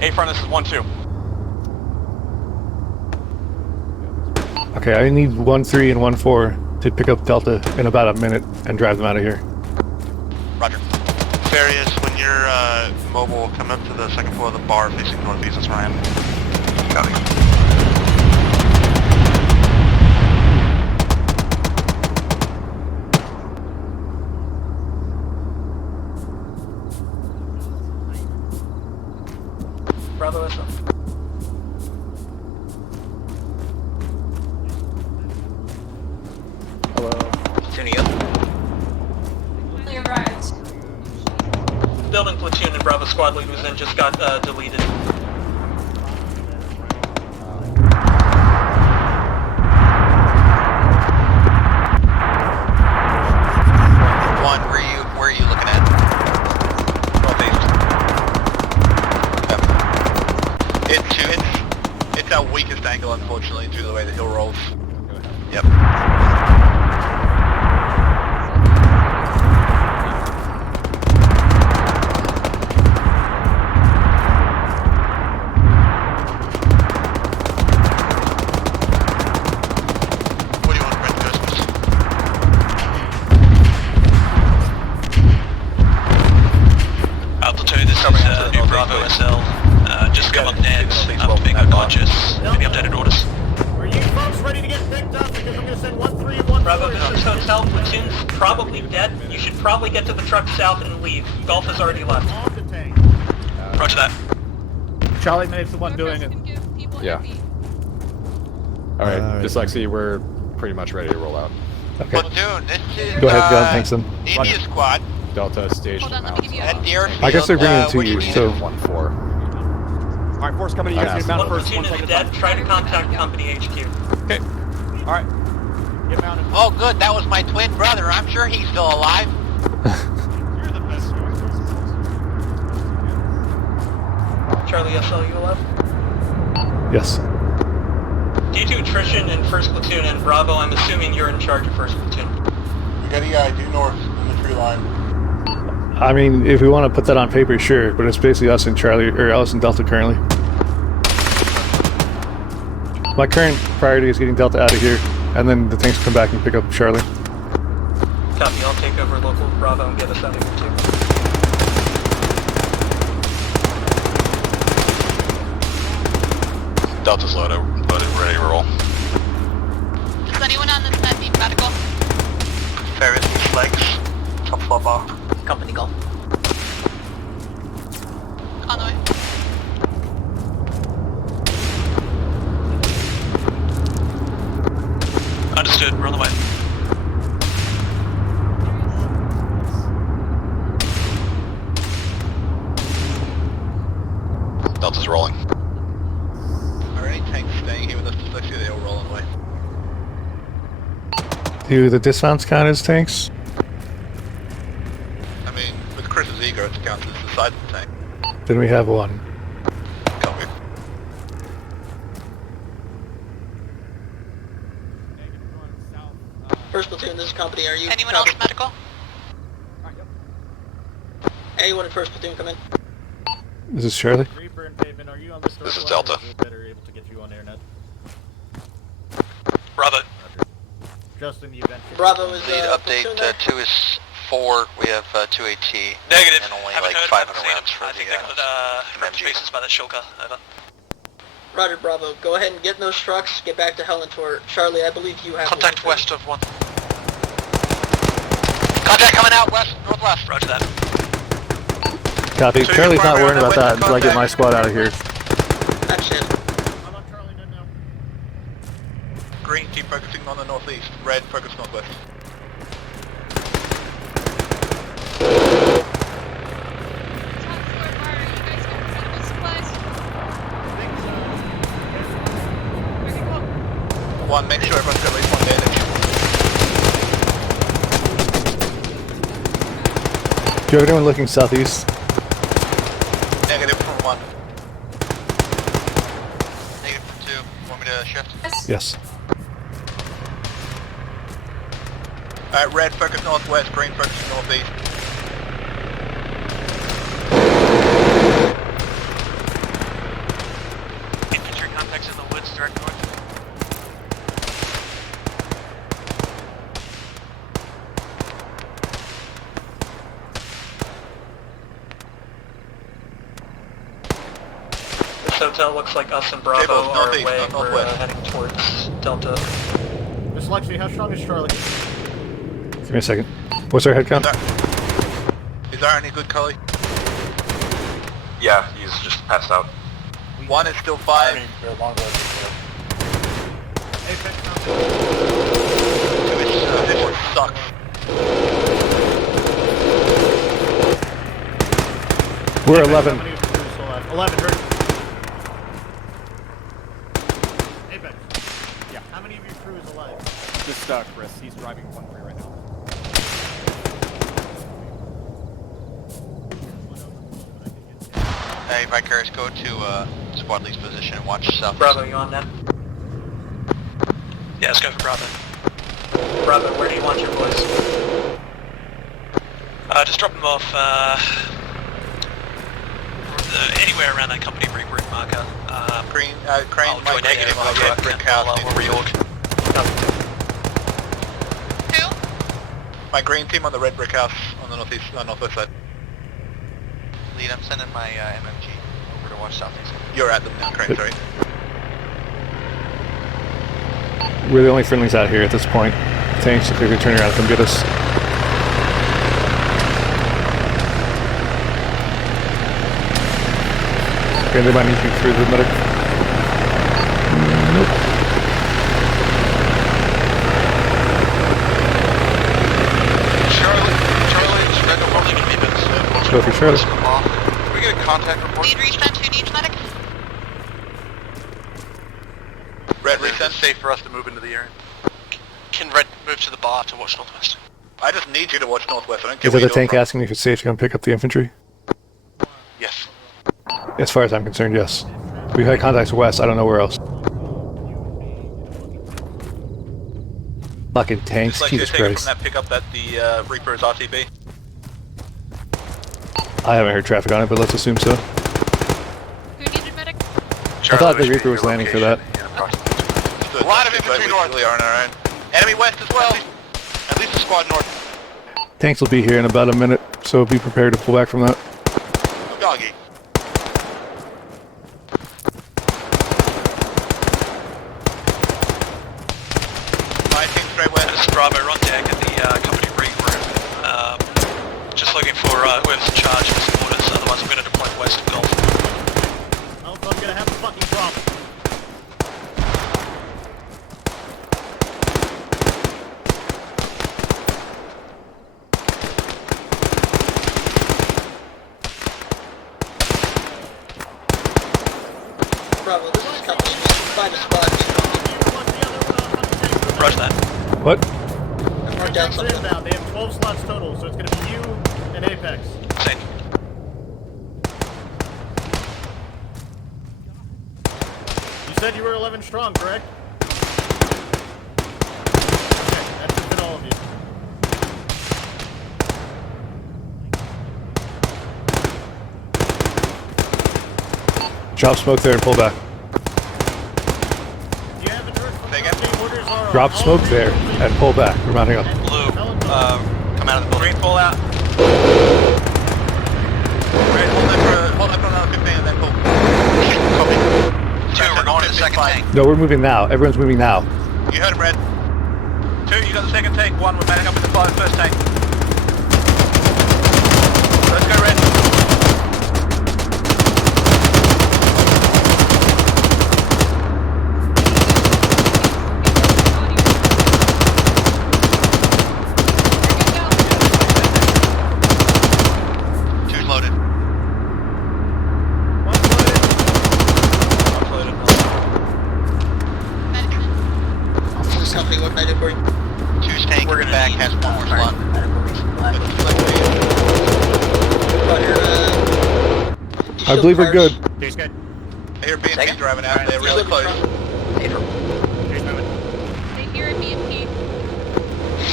A front, this is 1-2. Okay, I need 1-3 and 1-4 to pick up Delta in about a minute and drive them out of here. Roger. Farius, when you're mobile, come up to the second floor of the bar facing northeast. That's Ryan. Copy. Bravo SM. Hello. Tuning up. Fully arrived. Building platoon and Bravo squad lead was in, just got deleted. One, where are you looking at? Northeast. Yep. It's our weakest angle, unfortunately, due to the way the hill rolls. Yep. What do you want, Brent Christmas? Altitude, this is New Bravo SL. Just come up and I'm being unconscious. Any updated orders? Are you folks ready to get picked up? Because I'm going to send 1-3 and 1-4. Bravo, this hotel platoon's probably dead. You should probably get to the truck south and leave. Golf has already left. Off the tank. Roger that. Charlie Minute's the one doing it. Yeah. Alright, Dyslexi, we're pretty much ready to roll out. Okay. Platoon, this is Go ahead, Gun, thanks then. India squad. Delta station Hold on, let me give you At the airfield. I guess they're bringing it to what do you, need? so 1-4. Alright, force coming to you guys. Get mounted One first. platoon is dead. Try to contact company HQ. Okay. Alright. Get mounted. Oh, good. That was my twin brother. I'm sure he's still alive. You're the best. Charlie SL, you alive? yes. Due to attrition in 1st Platoon and Bravo, I'm assuming you're in charge of 1st Platoon. We got a guy due north in the tree line. I mean, if we want to put that on paper, sure, but it's basically us and Charlie, or us and Delta currently. My current priority is getting Delta out of here, and then the tanks come back and pick up Charlie. Copy, I'll take over local Bravo and get us out of here too. Delta's loaded, ready to roll. Does anyone on this net need medical? Ferris legs. Top floor bar. Company golf. On the way. Understood, we're on the way. Delta's rolling. Alright, tanks staying here with us. Let's see they all rolling away. Do the dismounts count as tanks? I mean, with Chris's ego, it's counted as the side of the tank. Then we have one. Copy. First platoon, this is company. Are you? Anyone else medical? Anyone in first platoon come in? This is Charlie. Reaper and Pavement, are you on this This is line, or Delta. we better able to get you on airnet? Bravo. just in the event. Bravo is Lead update, platoon there? 2 is 4, we have 2 AT. Negative. And only Haven't like heard, 500 haven't seen rounds them. for I think the they got MG. spaces by that shulker. Over. Roger, Bravo. Go ahead and get in those trucks. Get back to Hellentor. Charlie, I believe you have... Contact west of 1. Contact coming out west, northwest. Roger that. Copy. So Charlie's you're not worrying about that primary until I get my squad out of here. Action. Green, keep focusing on the northeast. Red, focus northwest. One, make sure everyone's got at least 1 damage. Do you have anyone looking southeast? Negative from 1. Negative from 2. Want me to shift? Yes. Alright, red, focus northwest. Green, focus northeast. Infantry contacts in the woods direct north. This hotel looks like us and Bravo Tables, are northeast, away. not We're northwest. heading towards Delta. dslyecxi, how strong is Charlie? Give me a second. What's our head count? Is there any good, Cully? Yeah, he's just passed out. 1 is still 5. Apex 2 is this one sucks. We're 11. 11, heard. Apex. Yeah, how many of your crew is alive? Just Chris. He's driving 1-3 right now. Hey, Vicarious, go to squad lead's position and watch south. Bravo, you on then? Yeah, let's go for Bravo. Bravo, where do you want your boys? Just drop them off anywhere around that company regroup marker. Green, Crane, I'll join negative on on the red brick house. we'll reorg. Who? My green team on the red brick house on the northwest side. Lead, I'm sending my MMG over to watch southeast. You're at them now, Crane, sorry. We're the only friendlies out here at this point. Tanks, if they could turn around and come get us. Okay, they might need you through the medic. Nope. Charlie, it's red. I'm only gonna be minutes. Let's go for Charlie. Can we get a contact report? Lead resend, who needs medic? Red, Is it resend. safe for us to move into the area? Can Red move to the bar to watch northwest? I just need you to watch northwest. I don't care Is where it the you're tank from. asking me if it's safe to come pick up the infantry? Yes. As far as I'm concerned, yes. We've had contacts west, I don't know where else. Fucking tanks, Just like Jesus you take it Christ. from that pickup that the Reaper is RTB. I haven't heard traffic on it, but let's assume so. Who needed medic? I thought the Reaper was landing for that. A lot of infantry north. We are on our own. Enemy west as well. At least a squad north. Tanks will be here in about a minute, so be prepared to pull back from that. Doggy. My team straight west. This is Bravo, we're on deck at the company regroup. Just looking for whoever's in charge of some orders, otherwise I'm going to deploy west of Gulf. I'm gonna have a fucking problem. Bravo, this is company. Find a spot. Roger that. What? And mark down something. Inbound. They have 12 slots total, so it's gonna be you and Apex. Same. You said you were 11 strong, correct? Okay, that should fit all of you. Drop smoke there and pull back. You haven't heard from the orders are Drop smoke there and pull back. We're mounting up. Blue, come out of the building. Green, pull out. Red, hold that for another 15 and then pull. Copy. 2, we're going to the second tank. No, we're moving now. Everyone's moving now. You heard him, Red. 2, you got the second tank. 1, we're mounting up with the first tank. Let's go, Red. Company, what can I do for you? 2's tank in the back has 1 more slot. I believe we're good. He's good. I hear BMP driving out. They're really close. They hear a BMP.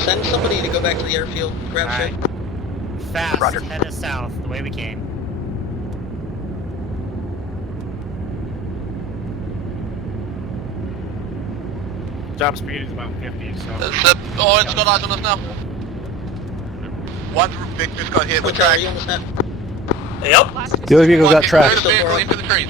Send somebody to go back to the airfield, grab shit. Fast, Roger. head us south, the way we came. Top speed is about 50, so. Oh, it's got eyes on us now. 1 Vic just got hit with Which are you almost at? Yep. The other vehicle got tracked. Into the trees.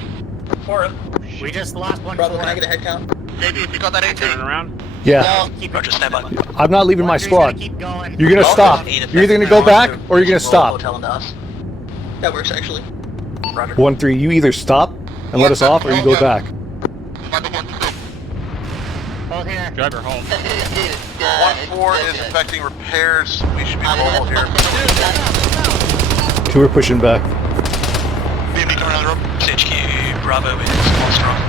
We just lost one. Bravo, can I get a head count? JB, if you got that 18. Turning around. Yeah. Roger, stand by. I'm not leaving my squad. Keep going. You're gonna stop. You're either gonna go back or you're gonna stop. That works actually. 1-3, you either stop and let us off or you go back. Hold here. Driver, hold. 1-4 is affecting repairs. We should be mobile here. 2 are pushing back. BMP coming around the road. CHQ, Bravo is 1 strong.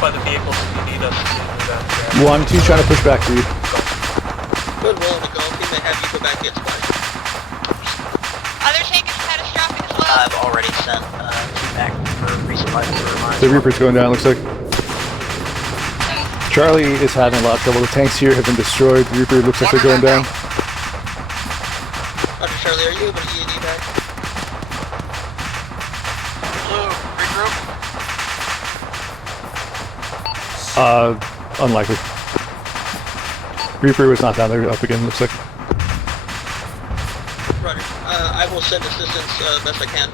By the vehicles if you need us to do that. 1-2 trying to push back, dude. Good, willing to go. He may have you go back get splash. Other tank is catastrophic as well. I've already sent 2 back for resupply for mine. The Reaper's going down, looks like. Charlie is having a lot of trouble. The tanks here have been destroyed. The Reaper looks like they're going down. Roger, Charlie, are you able to EAD back? Blue, regroup. Unlikely. Reaper was not down there, up again, looks like. Roger. I will send assistance best I can.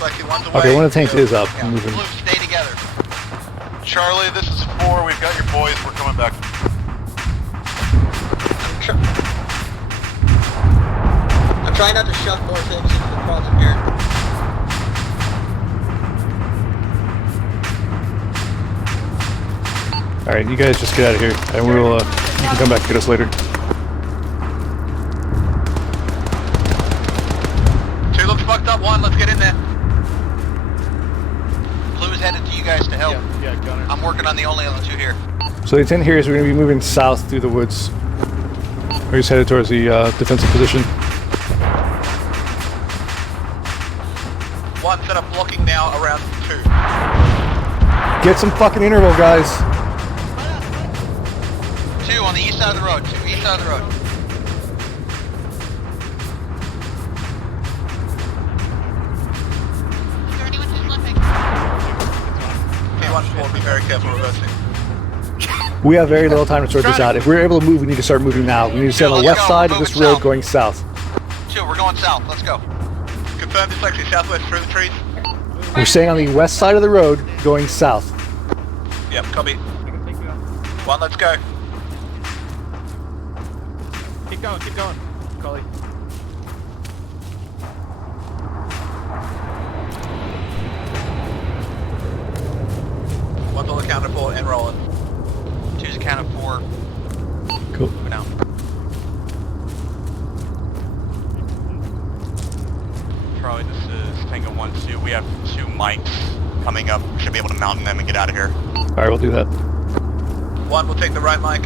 Like he wants away. Okay, one of the tanks is up. Moving. Blue, stay together. Charlie, this is 4. We've got your boys. We're coming back. I'm trying not to shove more things into the problem here. Alright, you guys just get out of here, and we'll, you can come back and get us later. 2 looks fucked up. 1, let's get in there. Blue is headed to you guys to help. Yeah, gunner. I'm working on the only other 2 here. So the intent here is we're going to be moving south through the woods. We're just headed towards the defensive position. 1 set up blocking now around 2. Get some fucking interval, guys. 2 on the east side of the road. 2 east side of the road. Is there anyone who's limping? P14, be very careful reversing. We have very little time to sort this out. If we're able to move, we need to start moving now. We need to stay on the left side of this road going south. 2, we're going south. Let's go. Confirm this actually southwest through the trees. We're staying on the west side of the road going south. Yep, copy. 1, let's go. Keep going, Cully. $1 counter 4 and rolling. 2's a count of 4. Cool. We're down. Charlie, this is Tango 1-2. We have 2 mics coming up. We should be able to mount them and get out of here. Alright, we'll do that. 1, we'll take the right mic.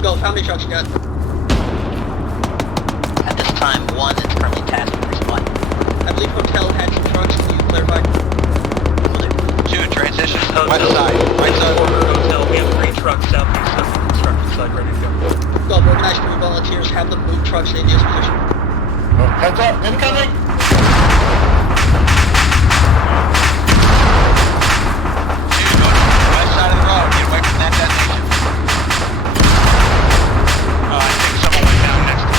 Gulf, how many trucks you got? At this time, 1 is currently tasked with resupply. I believe Hotel had some trucks. Can you clarify? 2, transition to the west side. Right side. Hotel, we have 3 trucks southeast of the construction site ready to go. Gulf, organize 3 volunteers, have them move trucks in ADS position. Heads up, incoming! West side of the road, get away from that detonation. I think someone went down next to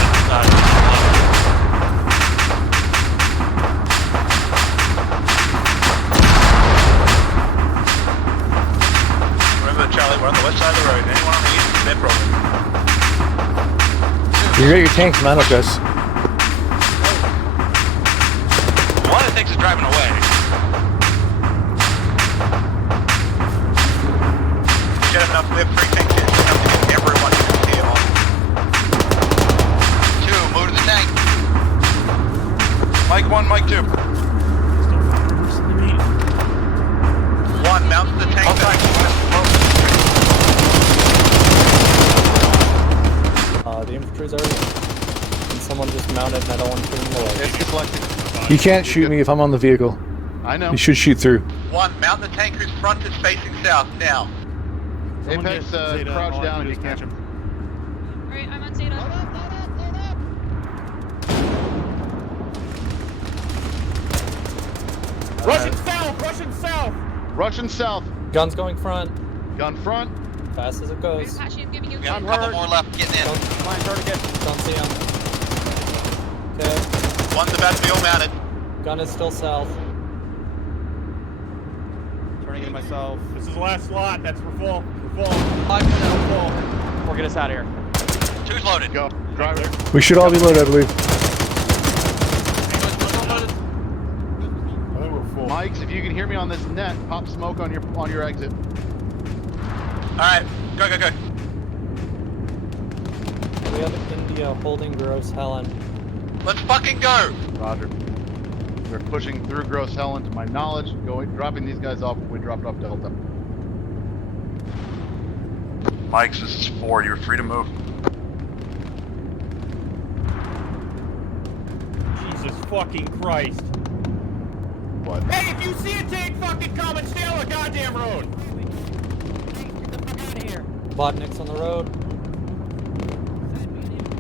Remember, Charlie, we're on the west side of the road. Anyone on the east is mid problem. You got your tanks mounted, Gus. One of the things is driving away. Should have enough. We have 3 tanks in. Enough to get everyone in the tail. 2, move to the tank. Mike 1, Mike 2. 1, mount to the tank. The infantry's already. And someone just mounted and I don't want to put them away. It's deflecting. You can't shoot me if I'm on the vehicle. I know. You should shoot through. 1, mount the tank whose front is facing south now. Apex, crouch down and you catch him. Alright, I'm on Zeta. Russian south! Russian south! Russian south. Guns going front. Gun front. Fast as it goes. Apache, I'm giving you We got a couple more left getting in. Flying target. Don't see him. Okay. 1's about to be all mounted. Gun is still south. Turning in myself. This is the last slot. That's for full. For full. 5% full. Or get us out of here. 2's loaded. Go. Driver. We should all be loaded, I believe. Mikes, if you can hear me on this net, pop smoke on your exit. Alright, go. We have India holding Gross Helen. Let's fucking go! Roger. We're pushing through Gross Helen to my knowledge, dropping these guys off when we dropped off Delta. Mikes, this is 4. You're free to move. Jesus fucking Christ. What? Hey, if you see a tank fucking coming, stay on the goddamn road! Vodnik's on the road.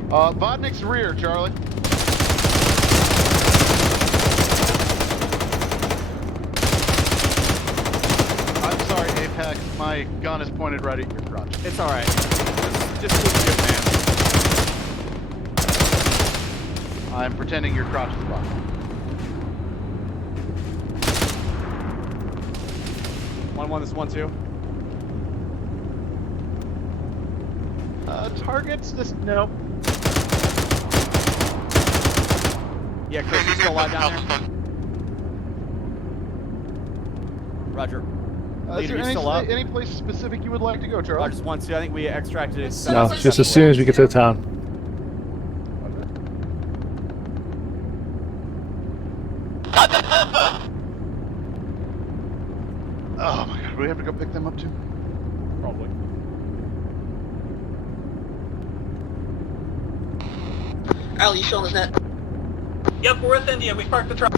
Vodnik's rear, Charlie. I'm sorry, Apex. My gun is pointed right at your crotch. It's alright. Just do a good man. I'm pretending your crotch is blocked. This 1-2. Targets this no. Yeah, Chris, you still alive down there? Roger. Is there any place specific you would like to go, Charles? I just want to. I think we extracted it. No, just as soon as we get to the town. Oh my god, do we have to go pick them up too? Probably. Al, you still on this net? Yep, we're with India. We parked the truck.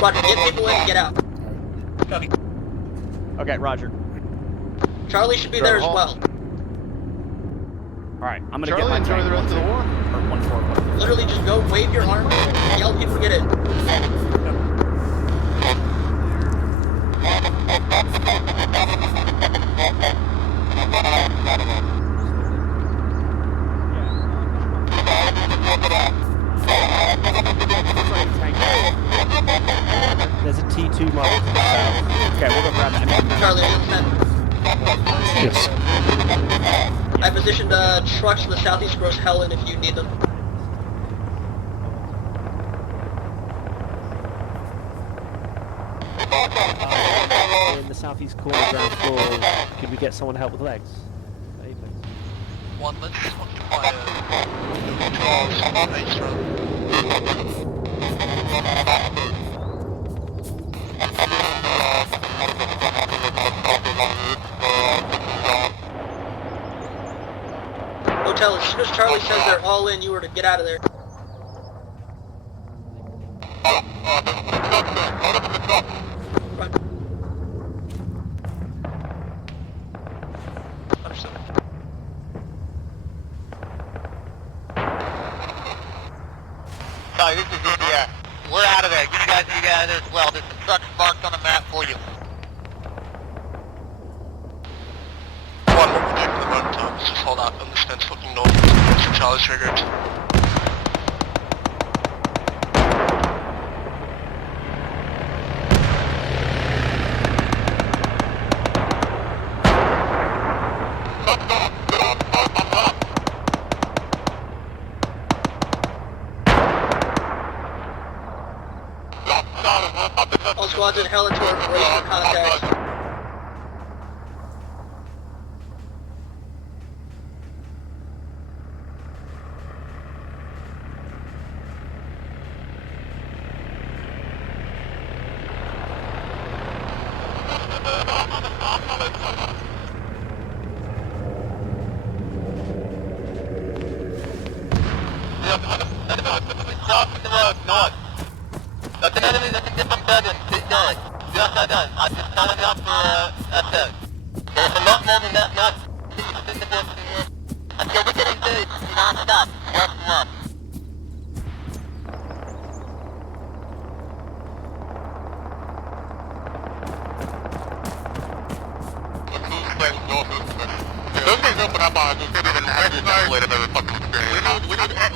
Roger, get people in and get out. Copy. Okay, Roger. Charlie should be there as well. Alright, I'm gonna Charlie, get my enjoy tank the rest of the war. Or 1-4. Literally just go wave your arm, yell people to get in. There's a T2 mark. Okay, we'll go grab that. Charlie, are you on Yes. the net? I positioned trucks to the southeast Gross Helen if you need them. In the southeast corner, ground floor, could we get someone to help with legs? Apex. 1, let's just occupy the withdrawal base road. Hotel, as soon as Charlie says they're all in, you were to get out of there. Yeah, it is. Well, there's some trucks marked on the map for you. One more day for the road, Tom. Just hold out on this fence looking north. Charlie's triggered. All squads in Helen Tour, brace for contact.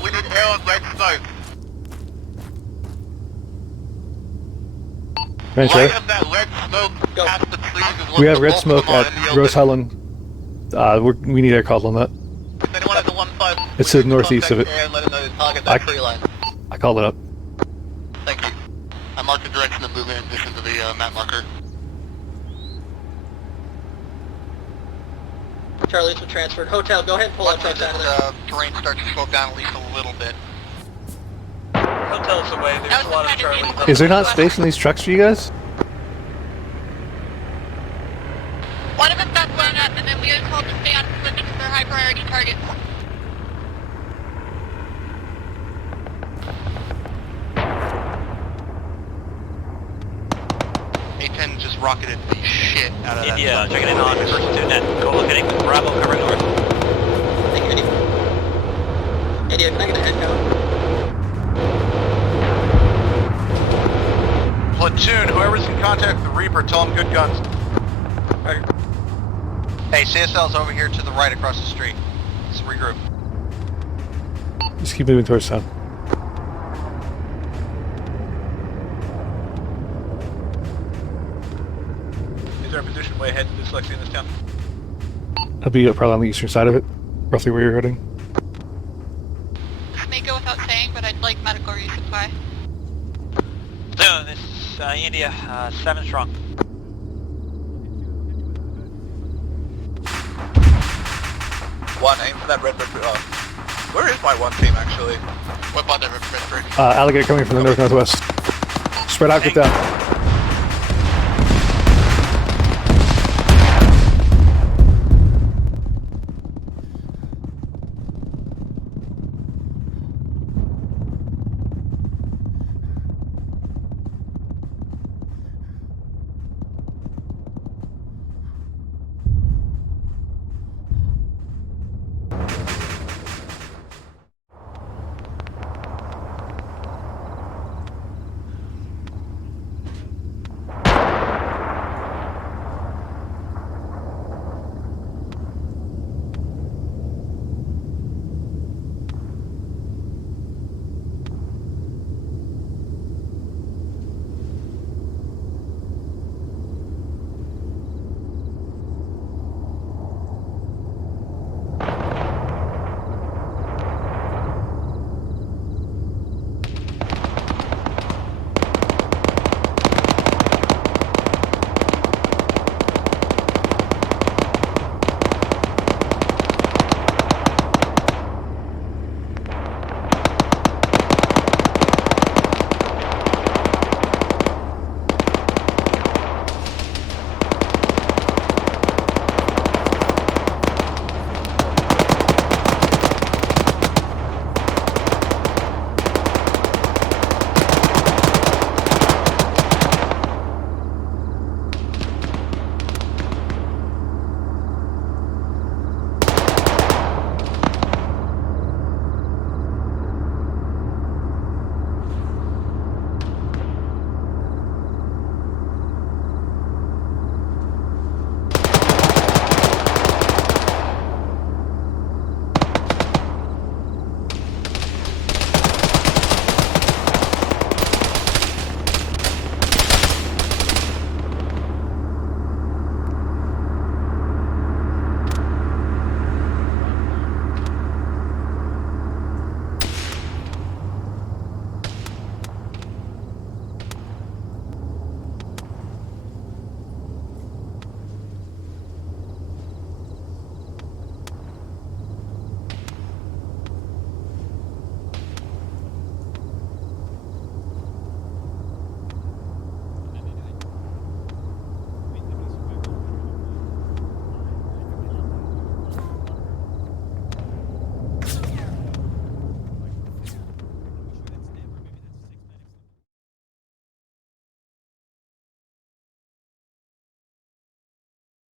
We need air on right side. Rancho. Light up that red smoke past the trees is what We have the red bulk smoke on at in the Rose open. Highland. We need air call on that. If anyone has a 1-5, It's to the northeast of it. and let them know to target that tree line. I called it up. Thank you. I marked the direction of movement in addition to the map marker. Charlie's been transferred. Hotel, go ahead and pull our trucks out of there. Terrain starts to slow down at least a little bit. Hotel's away, there's a lot of Charlies. Is there not space in these trucks for you guys? One of them got blown up, and then we are told to stay on foot because they're high priority targets. A-10 just rocketed the shit out of that. India, checking in on first 2 net. Co-locating with Bravo covering north. Thank you, India. India, can I get a head count? Platoon, whoever's in contact with the Reaper, tell them good guns. Right. Hey, CSL's over here to the right across the street. Let's regroup. Just keep moving towards town. Is there a position way ahead to dslyecxi in this town? I'll be probably on the eastern side of it, roughly where you're heading. This may go without saying, but I'd like medical resupply. So, this is India, 7 strong. One, aim for that red brick. Where is my one team actually? What about that red brick? Alligator coming from the north-northwest. Spread out, get down.